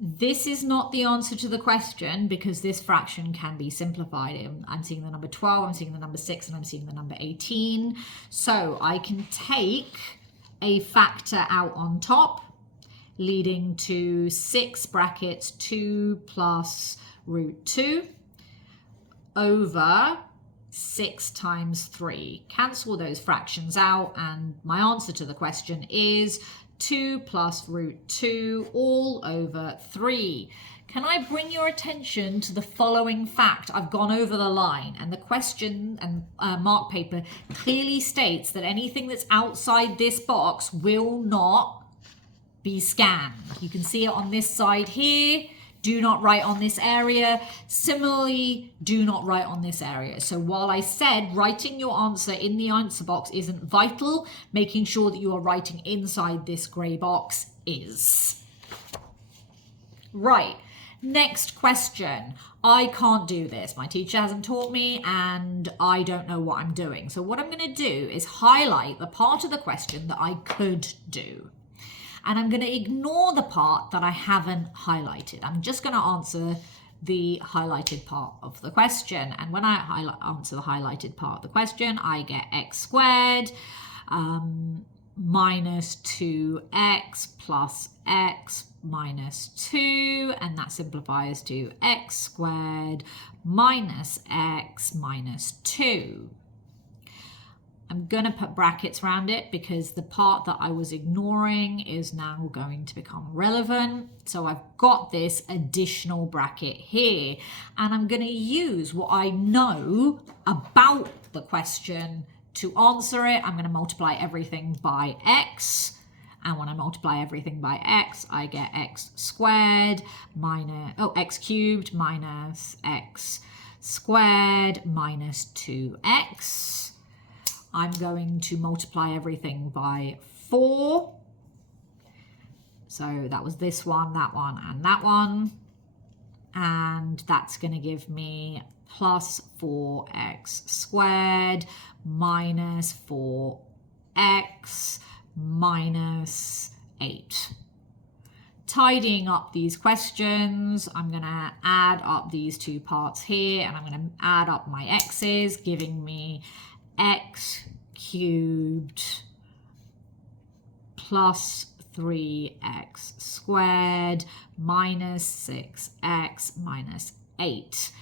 this is not the answer to the question because this fraction can be simplified. I'm seeing the number 12, I'm seeing the number 6, and I'm seeing the number 18. So I can take a factor out on top, leading to 6 brackets 2 plus root 2 over 6 times 3. Cancel those fractions out, and my answer to the question is 2 plus root 2 all over 3. Can I bring your attention to the following fact? I've gone over the line, and the question and mark paper clearly states that anything that's outside this box will not be scanned. You can see it on this side here. Do not write on this area. Similarly, do not write on this area. So while I said writing your answer in the answer box isn't vital, making sure that you are writing inside this grey box is. Right, next question. I can't do this. My teacher hasn't taught me and I don't know what I'm doing. So what I'm going to do is highlight the part of the question that I could do. And I'm going to ignore the part that I haven't highlighted. I'm just going to answer the highlighted part of the question. And when I answer the highlighted part of the question, I get x squared minus 2x plus x minus 2. And that simplifies to x squared minus x minus 2. I'm going to put brackets around it because the part that I was ignoring is now going to become relevant. So I've got this additional bracket here, and I'm going to use what I know about the question to answer it. I'm going to multiply everything by x. And when I multiply everything by x, I get x squared minus, x cubed minus x squared minus 2x. I'm going to multiply everything by 4. So that was this one, that one, and that one. And that's going to give me plus 4x squared minus 4x minus 8. Tidying up these questions, I'm going to add up these two parts here, and I'm going to add up my x's, giving me x cubed plus 3x squared minus 6x minus 8.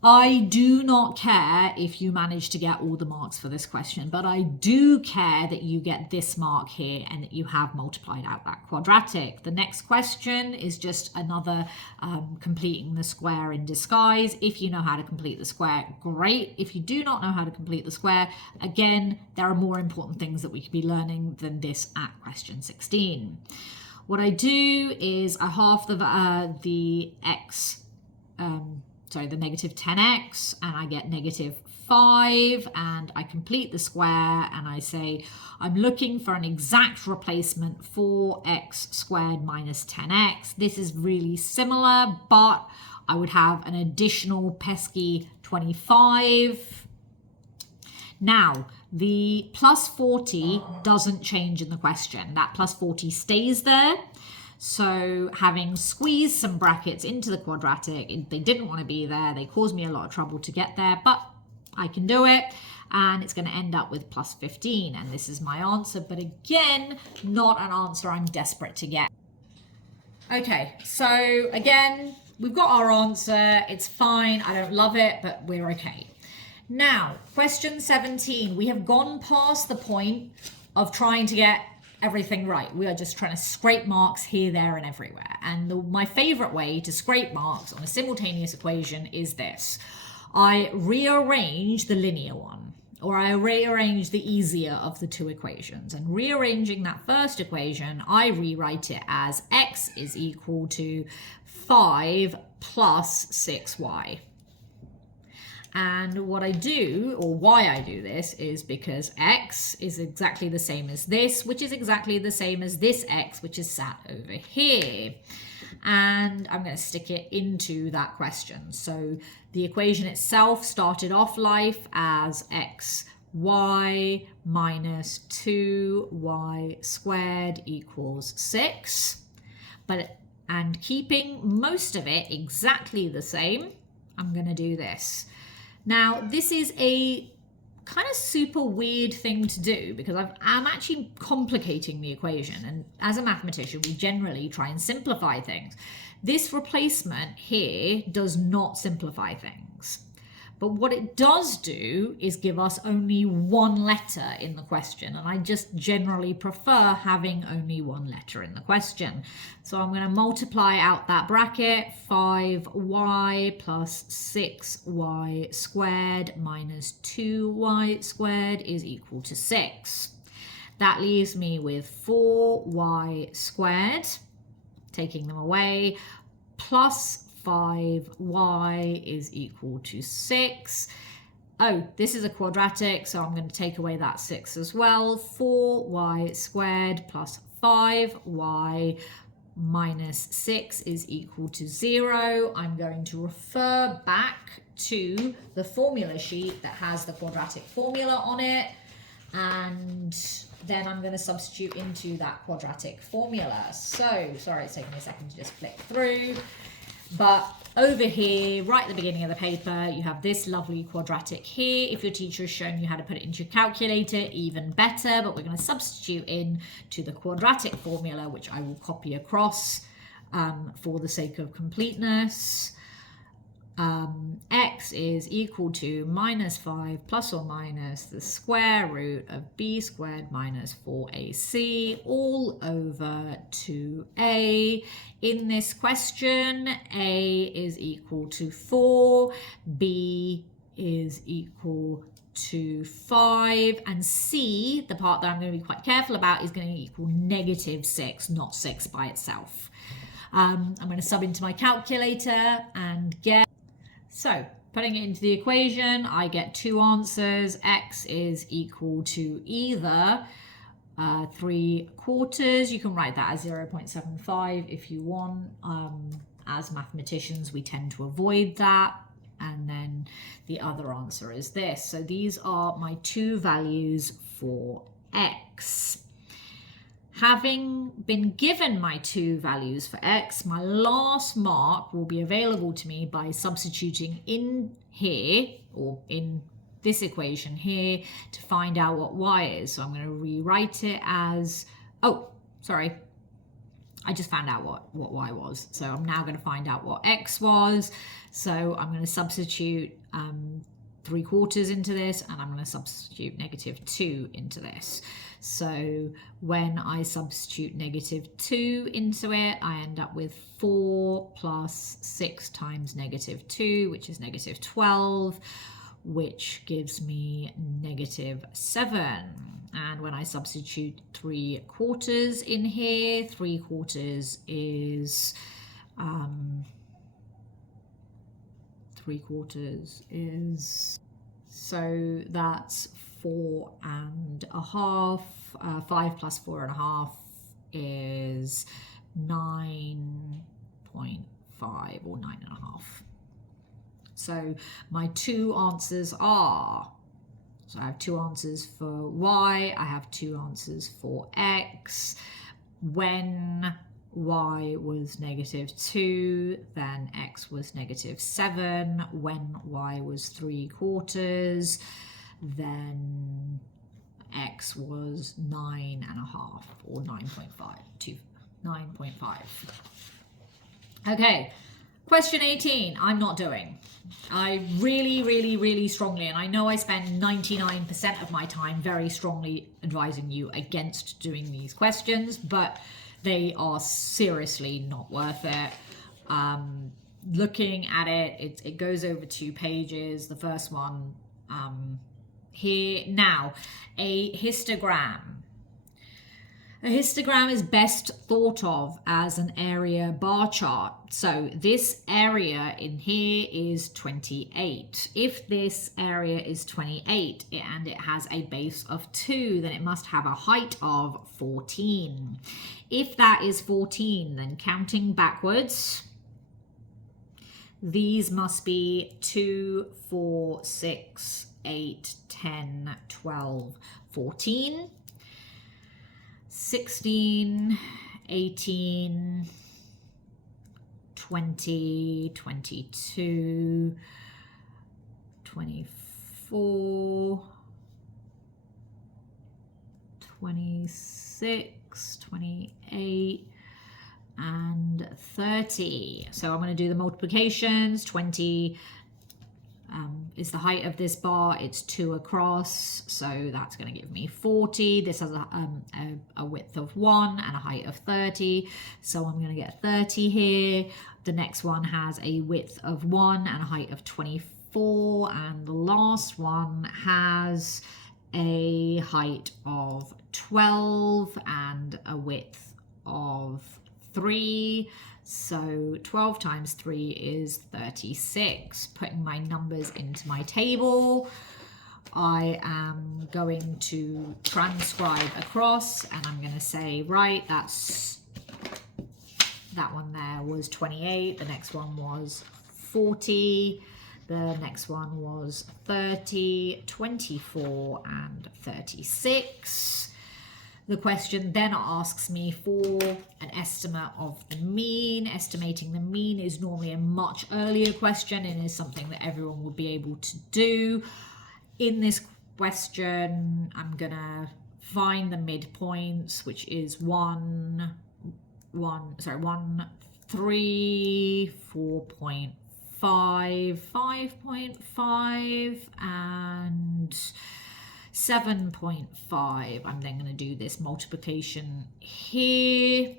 I do not care if you manage to get all the marks for this question, but I do care that you get this mark here and that you have multiplied out that quadratic. The next question is just another completing the square in disguise. If you know how to complete the square, great. If you do not know how to complete the square, again, there are more important things that we could be learning than this at question 16. What I do is I halve the x, the negative 10x, and I get negative 5, and I complete the square and I say I'm looking for an exact replacement for x squared minus 10x. This is really similar, but I would have an additional pesky 25. Now, the plus 40 doesn't change in the question. That plus 40 stays there. So having squeezed some brackets into the quadratic, they didn't want to be there. They caused me a lot of trouble to get there, but I can do it. And it's going to end up with plus 15. And this is my answer. But again, not an answer I'm desperate to get. Okay, so again, we've got our answer. It's fine. I don't love it, but we're okay. Now, question 17. We have gone past the point of trying to get everything right. We are just trying to scrape marks here, there, and everywhere. And my favorite way to scrape marks on a simultaneous equation is this. I rearrange the linear one, or I rearrange the easier of the two equations. And rearranging that first equation, I rewrite it as x is equal to 5 plus 6y. And what I do, or why I do this, is because x is exactly the same as this, which is exactly the same as this x, which is sat over here. And I'm going to stick it into that question. So the equation itself started off life as xy minus 2y squared equals 6. And keeping most of it exactly the same, I'm going to do this. Now, this is a kind of super weird thing to do because I'm actually complicating the equation. And as a mathematician, we generally try and simplify things. This replacement here does not simplify things. But what it does do is give us only one letter in the question. And I just generally prefer having only one letter in the question. So I'm going to multiply out that bracket. 5y plus 6y squared minus 2y squared is equal to 6. That leaves me with 4y squared, taking them away, plus 5y is equal to 6. Oh, this is a quadratic, so I'm going to take away that 6 as well. 4y squared plus 5y minus 6 is equal to 0. I'm going to refer back to the formula sheet that has the quadratic formula on it, and then I'm going to substitute into that quadratic formula. So, sorry, it's taking me a second to just flick through. But over here, right at the beginning of the paper, you have this lovely quadratic here. If your teacher has shown you how to put it into your calculator, even better. But we're going to substitute in to the quadratic formula, which I will copy across for the sake of completeness. X is equal to minus 5 plus or minus the square root of b squared minus 4ac all over 2a. In this question, a is equal to 4, b is equal to 5, and c, the part that I'm going to be quite careful about, is going to equal negative 6, not 6 by itself. I'm going to sub into my calculator and get... So, putting it into the equation, I get two answers. X is equal to either 3/4. You can write that as 0.75 if you want. As mathematicians, we tend to avoid that. And then the other answer is this. So these are my two values for X. Having been given my two values for x, my last mark will be available to me by substituting in here, or in this equation here, to find out what y is. So I'm going to rewrite it as, oh, sorry, I just found out what y was. So I'm now going to find out what x was. So I'm going to substitute 3/4 into this, and I'm going to substitute negative 2 into this. So when I substitute negative 2 into it, I end up with 4 plus 6 times negative 2, which is negative 12, which gives me negative 7. And when I substitute 3/4 in here, 3/4 is 3/4 is, so that's 4.5. 5 plus 4.5 is 9.5 or 9.5. So my two answers are, so I have two answers for y, I have two answers for x. When y was negative 2, then x was negative 7. When y was 3/4, then x was 9.5 or 9.5 to 9.5. Okay, question 18, I'm not doing. I really strongly, and I know I spend 99% of my time very strongly advising you against doing these questions, but they are seriously not worth it. Looking at it, it goes over 2 pages. The first one here. Now, a histogram. A histogram is best thought of as an area bar chart. So this area in here is 28. If this area is 28 and it has a base of 2, then it must have a height of 14. If that is 14, then counting backwards, these must be 2, 4, 6, 8, 10, 12, 14. 16, 18, 20, 22, 24, 26, 28, and 30. So I'm going to do the multiplications. 20 is the height of this bar. It's 2 across, so that's going to give me 40. This has a width of 1 and a height of 30, so I'm going to get 30 here. The next one has a width of 1 and a height of 24, and the last one has a height of 12 and a width of 3. So 12 times 3 is 36. Putting my numbers into my table, I am going to transcribe across, and I'm going to say, right, that one there was 28, the next one was 40, the next one was 30, 24, and 36. The question then asks me for an estimate of the mean. Estimating the mean is normally a much earlier question and is something that everyone will be able to do. In this question, I'm gonna find the midpoints, which is 1, 3, 4.5, 5.5, and 7.5. I'm then going to do this multiplication here.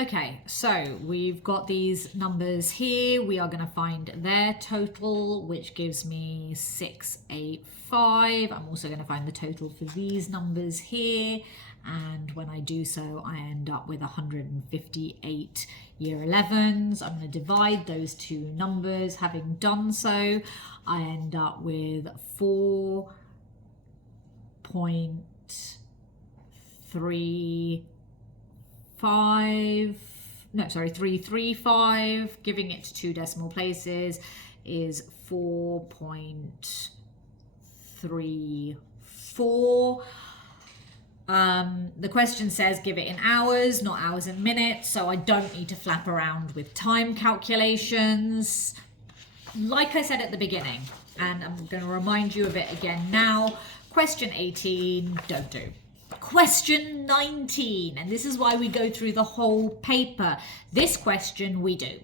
Okay, so we've got these numbers here. We are going to find their total, which gives me 685. I'm also going to find the total for these numbers here. And when I do so, I end up with 158 year 11s. I'm going to divide those two numbers. Having done so, I end up with 335. Giving it to 2 decimal places is 4.34. The question says give it in hours, not hours and minutes, so I don't need to flap around with time calculations. Like I said at the beginning, and I'm going to remind you of it again now, question 18, don't do. Question 19, and this is why we go through the whole paper. This question we do.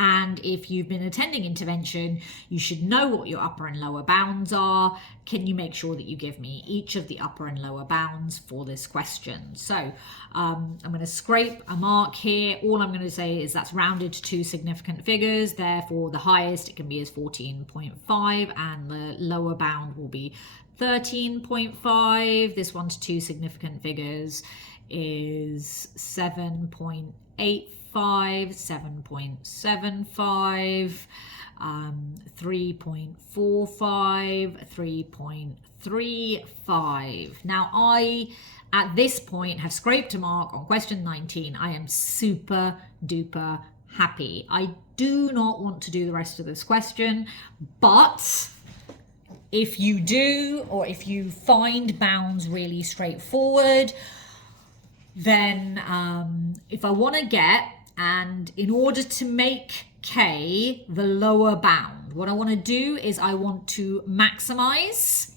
And if you've been attending intervention, you should know what your upper and lower bounds are. Can you make sure that you give me each of the upper and lower bounds for this question? So I'm going to scrape a mark here. All I'm going to say is that's rounded to 2 significant figures. Therefore, the highest it can be is 14.5 and the lower bound will be 13.5. This one's 2 significant figures is 7.85, 7.75, 3.45, 3.35. Now I, at this point, have scraped a mark on question 19. I am super duper happy. I do not want to do the rest of this question, but if you do, or if you find bounds really straightforward, then if I want to get, and in order to make k the lower bound, what I want to do is I want to maximize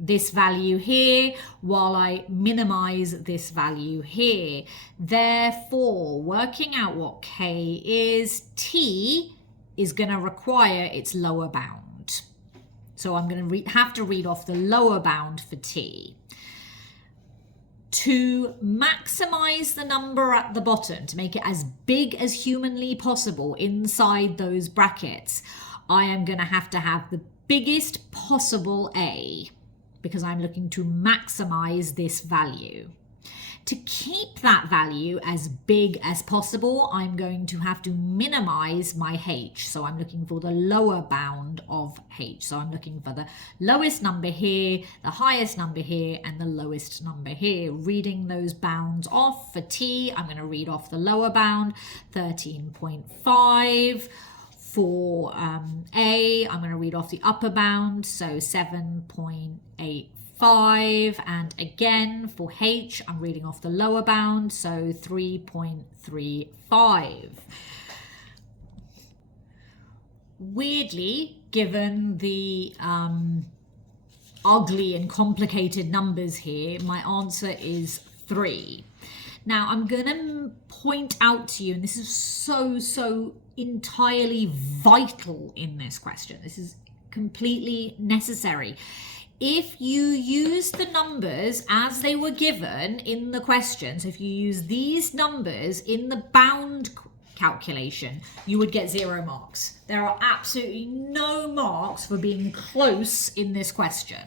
this value here while I minimize this value here. Therefore, working out what k is, t is going to require its lower bound. So I'm going to have to read off the lower bound for t. To maximize the number at the bottom, to make it as big as humanly possible inside those brackets, I am going to have the biggest possible A. because I'm looking to maximize this value. To keep that value as big as possible, I'm going to have to minimize my h. So I'm looking for the lower bound of h. So I'm looking for the lowest number here, the highest number here, and the lowest number here. Reading those bounds off for t, I'm going to read off the lower bound, 13.5. For A, I'm going to read off the upper bound, so 7.85. And again, for H, I'm reading off the lower bound, so 3.35. Weirdly, given the ugly and complicated numbers here, my answer is 3. Now, I'm going to point out to you, and this is so entirely vital in this question. This is completely necessary. If you use the numbers as they were given in the questions, if you use these numbers in the bound calculation, you would get 0 marks. There are absolutely no marks for being close in this question.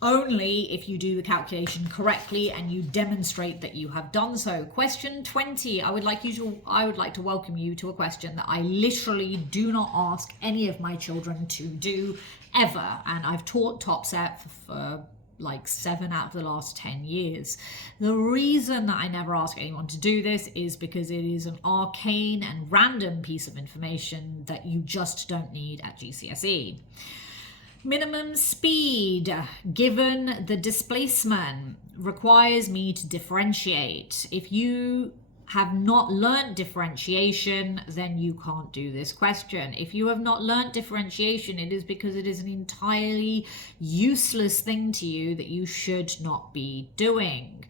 Only if you do the calculation correctly and you demonstrate that you have done so. Question 20, I would like to welcome you to a question that I literally do not ask any of my children to do ever. And I've taught top set for like 7 out of the last 10 years. The reason that I never ask anyone to do this is because it is an arcane and random piece of information that you just don't need at GCSE. Minimum speed given the displacement requires me to differentiate. If you have not learnt differentiation, then you can't do this question. If you have not learnt differentiation, it is because it is an entirely useless thing to you that you should not be doing.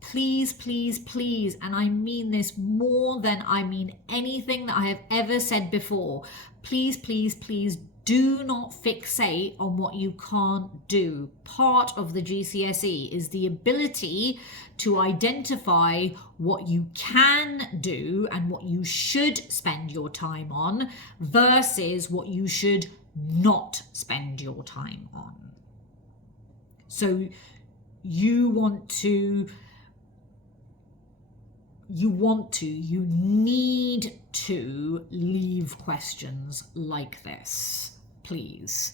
Please, please, please, and I mean this more than I mean anything that I have ever said before, please, please, please do not fixate on what you can't do. Part of the GCSE is the ability to identify what you can do and what you should spend your time on versus what you should not spend your time on. So you need to leave questions like this, please.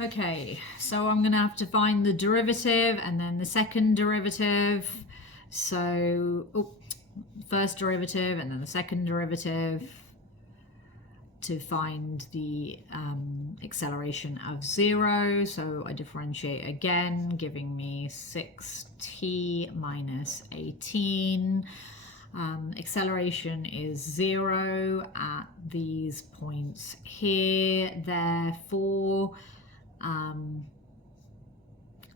Okay, so I'm going to have to find the derivative and then the second derivative. So, first derivative and then the second derivative to find the acceleration of 0. So I differentiate again, giving me 6t minus 18. Acceleration is 0 at these points here. Therefore,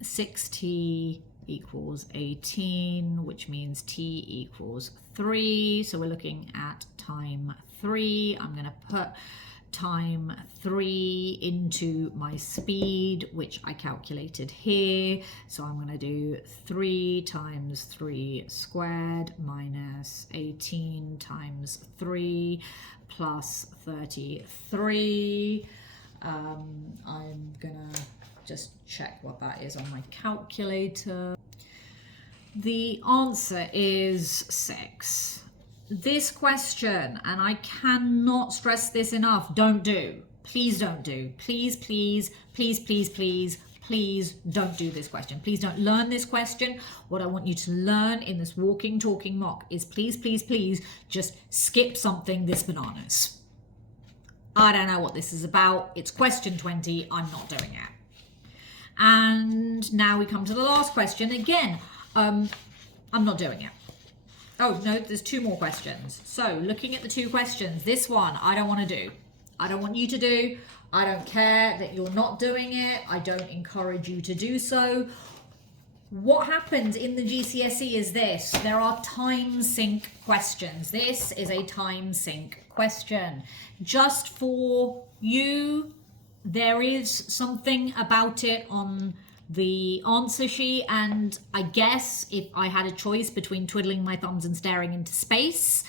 6t equals 18, which means t equals 3. So we're looking at time 3. I'm going to put time 3 into my speed, which I calculated here. So I'm going to do 3 times 3 squared minus 18 times 3 plus 33. I'm going to just check what that is on my calculator. The answer is 6. This question, and I cannot stress this enough, don't do. Please don't do. Please, please, please, please, please, please don't do this question. Please don't learn this question. What I want you to learn in this walking, talking mock is please, please, please just skip something this bananas. I don't know what this is about. It's question 20. I'm not doing it. And now we come to the last question. Again, I'm not doing it. Oh, no, there's 2 more questions. So looking at the 2 questions, this one I don't want to do. I don't want you to do. I don't care that you're not doing it. I don't encourage you to do so. What happens in the GCSE is this. There are time sync questions. This is a time sync question. Just for you, there is something about it on the answer sheet, and I guess if I had a choice between twiddling my thumbs and staring into space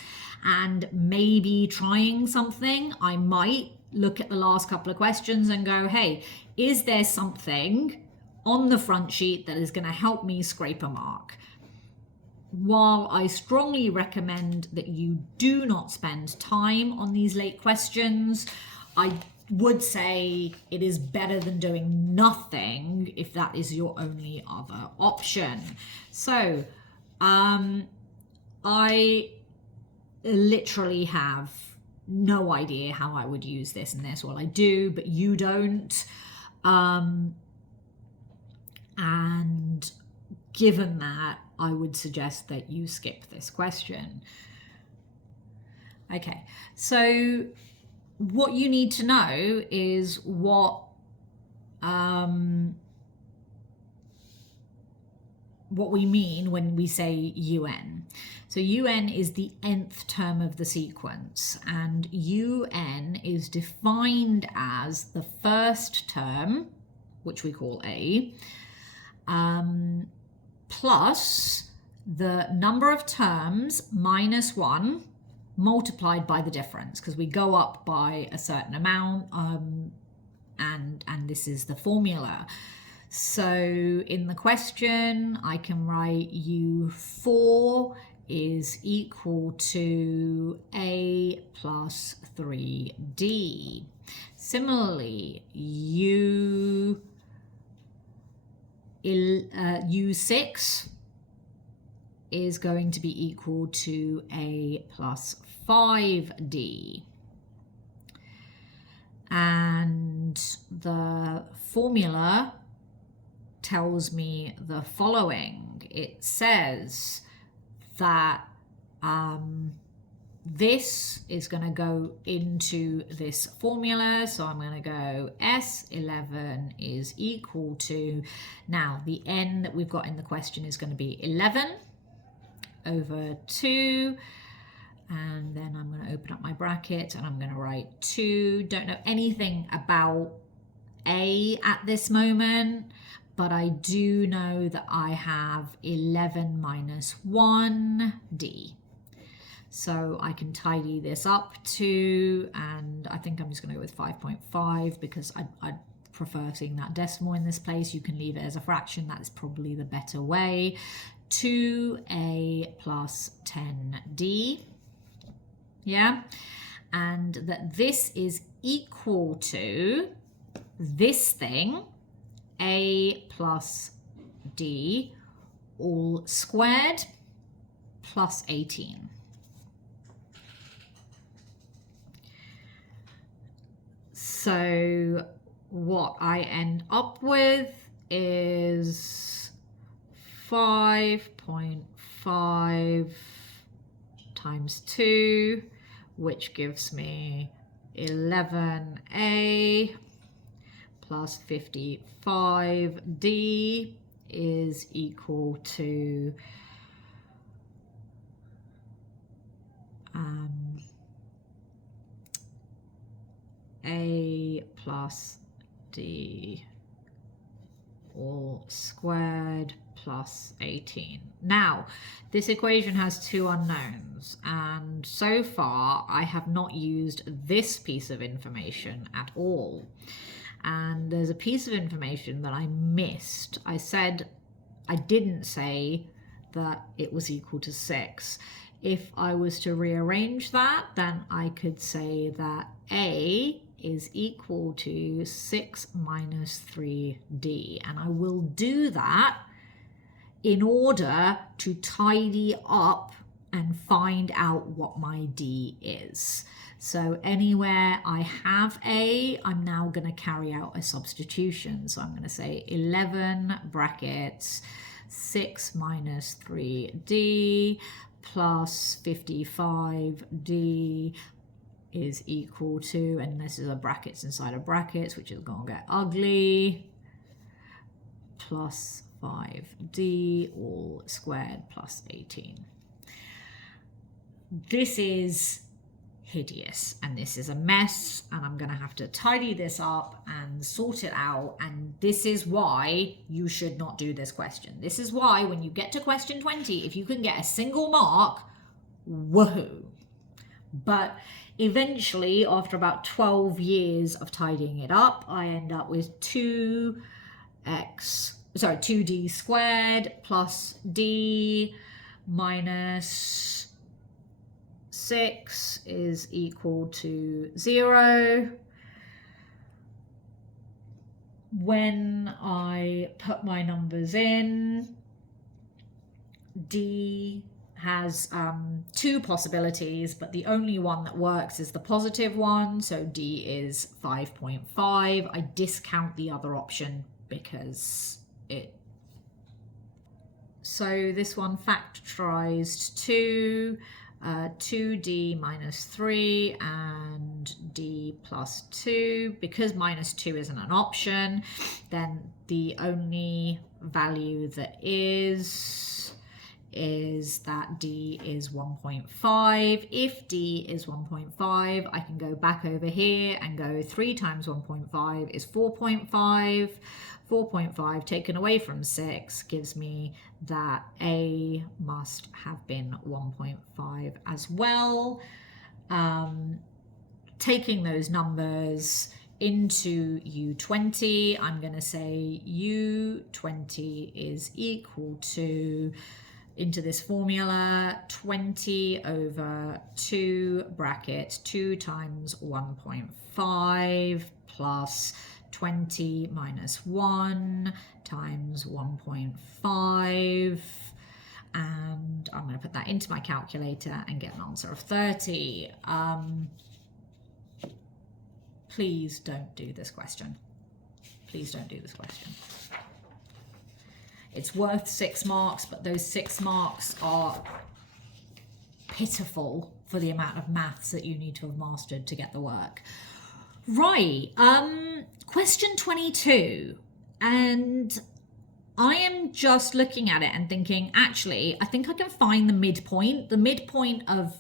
and maybe trying something, I might look at the last couple of questions and go, hey, Is there something on the front sheet that is going to help me scrape a mark? While I strongly recommend that you do not spend time on these late questions, I would say it is better than doing nothing if that is your only other option. So I literally have no idea how I would use this and this. Well, I do, but you don't. And given that, I would suggest that you skip this question. Okay, so what you need to know is what we mean when we say UN. So UN is the nth term of the sequence, and UN is defined as the first term, which we call A, plus the number of terms minus 1 multiplied by the difference, because we go up by a certain amount, and this is the formula. So in the question, I can write U4 is equal to A plus 3D. Similarly, U6 is going to be equal to A plus 5D. And the formula tells me the following. It says that this is going to go into this formula. So I'm going to go S11 is equal to, now the n that we've got in the question is going to be 11 over 2. And then I'm going to open up my bracket and I'm going to write 2. Don't know anything about A at this moment, but I do know that I have 11 minus 1D. So I can tidy this up to, and I think I'm just going to go with 5.5 because I prefer seeing that decimal in this place. You can leave it as a fraction. That's probably the better way. 2A plus 10D. Yeah. And that this is equal to this thing, A plus D, all squared, plus 18. So what I end up with is 5.5 times 2, which gives me 11A plus 55D is equal to A plus D all squared plus 18. Now, this equation has two unknowns, and so far I have not used this piece of information at all. And there's a piece of information that I missed. I didn't say that it was equal to 6. If I was to rearrange that, then I could say that A is equal to 6 minus 3D. And I will do that in order to tidy up and find out what my D is. So anywhere I have A, I'm now going to carry out a substitution. So I'm going to say 11 brackets 6 minus 3D plus 55D is equal to, and this is a brackets inside of brackets, which is going to get ugly, plus 5D all squared plus 18. This is hideous and this is a mess, and I'm going to have to tidy this up and sort it out, and this is why you should not do this question. This is why when you get to question 20, if you can get a single mark, woohoo. But eventually, after about 12 years of tidying it up, I end up with 2d squared plus d minus 6 is equal to 0. When I put my numbers in, d has two possibilities, but the only one that works is the positive one, so d is 5.5. I discount the other option because so this one factorized to 2d minus 3 and d plus 2. Because minus 2 isn't an option, then the only value that is that d is 1.5. If d is 1.5, I can go back over here and go 3 times 1.5 is 4.5. 4.5 taken away from 6 gives me that a must have been 1.5 as well. Taking those numbers into U20, I'm going to say U20 is equal to, into this formula, 20 over 2 bracket 2 times 1.5 plus 20 minus 1 times 1.5, and I'm going to put that into my calculator and get an answer of 30. Please don't do this question. Please don't do this question. It's worth 6 marks, but those 6 marks are pitiful for the amount of maths that you need to have mastered to get the work. Right, question 22, and I am just looking at it and thinking, actually, I think I can find the midpoint. The midpoint of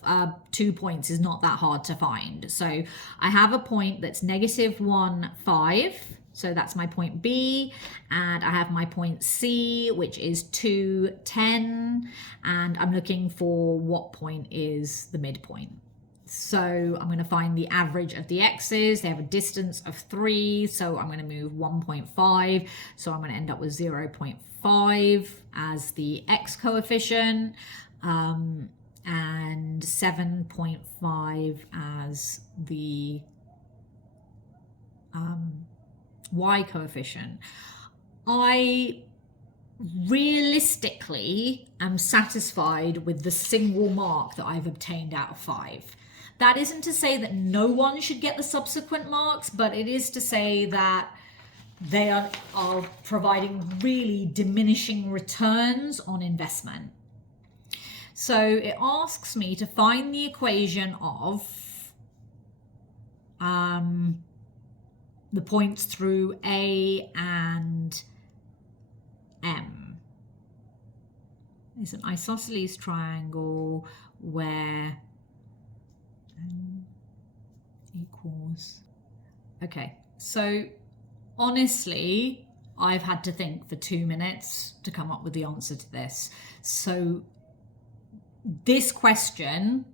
2 points is not that hard to find. So I have a point that's -1, 5. So that's my point B, and I have my point C, which is 2, 10, and I'm looking for what point is the midpoint. So I'm going to find the average of the x's. They have a distance of 3, so I'm going to move 1.5. So I'm going to end up with 0.5 as the x coefficient, and 7.5 as the y coefficient. I realistically am satisfied with the single mark that I've obtained out of 5. That isn't to say that no one should get the subsequent marks, but it is to say that they are providing really diminishing returns on investment. So it asks me to find the equation of the points through A and M. It's an isosceles triangle where equals. Okay, so honestly, I've had to think for 2 minutes to come up with the answer to this. So this question,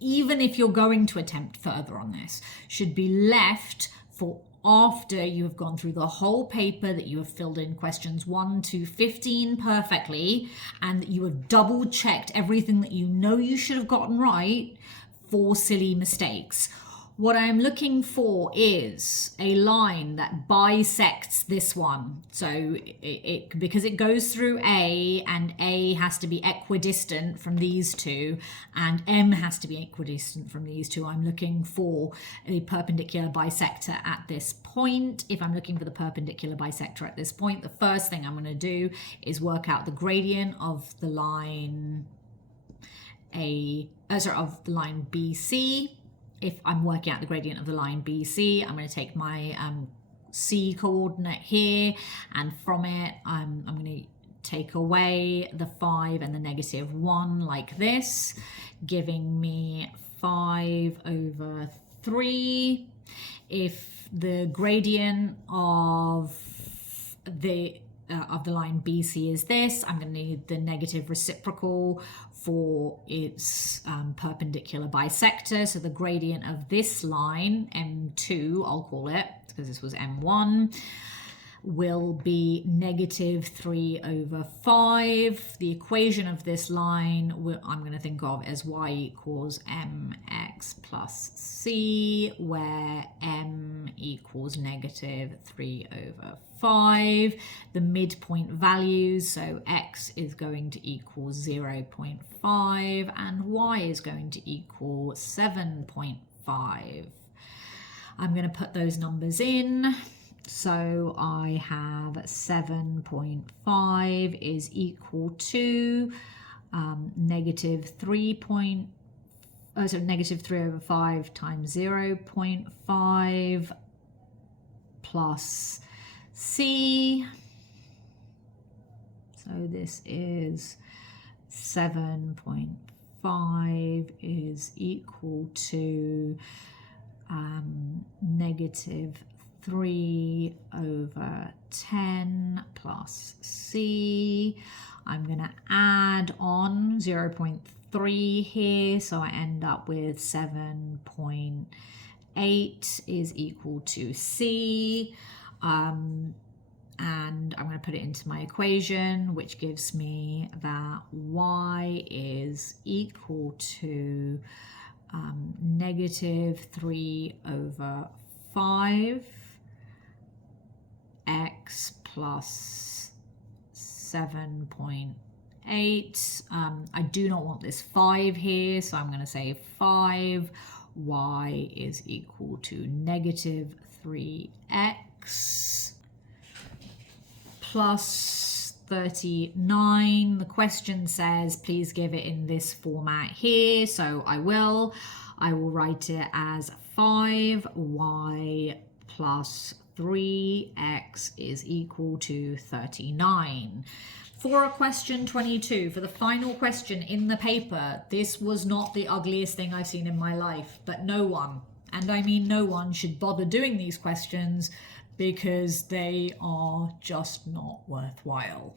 even if you're going to attempt further on this, should be left for after you have gone through the whole paper, that you have filled in questions 1 to 15 perfectly, and that you have double checked everything that you know you should have gotten right for silly mistakes. What I'm looking for is a line that bisects this one. So because it goes through A, and A has to be equidistant from these two, and M has to be equidistant from these two, I'm looking for a perpendicular bisector at this point. If I'm looking for the perpendicular bisector at this point, the first thing I'm going to do is work out the gradient of the line of the line BC. If I'm working out the gradient of the line BC, I'm going to take my C coordinate here, and from it I'm going to take away the 5 and the -1 like this, giving me 5 over 3. If the gradient of the of the line BC is this. I'm going to need the negative reciprocal for its perpendicular bisector. So the gradient of this line, M2, I'll call it, because this was M1, will be negative 3 over 5. The equation of this line I'm going to think of as y equals mx plus c, where m equals negative 3 over 5. The midpoint values, so x is going to equal 0.5 and y is going to equal 7.5. I'm going to put those numbers in. So I have 7.5 is equal to negative 3 over 5 times 0.5 plus c. So this is 7.5 is equal to negative 3 over 10 plus c. I'm going to add on 0.3 here, so I end up with 7.8 is equal to c. And I'm going to put it into my equation, which gives me that y is equal to negative 3 over 5 x plus 7.8. I do not want this 5 here, so I'm going to say 5. Y is equal to negative 3x plus 39. The question says, please give it in this format here, so I will write it as 5y plus 3x is equal to 39. For question 22, for the final question in the paper, this was not the ugliest thing I've seen in my life, but no one, and I mean no one, should bother doing these questions because they are just not worthwhile.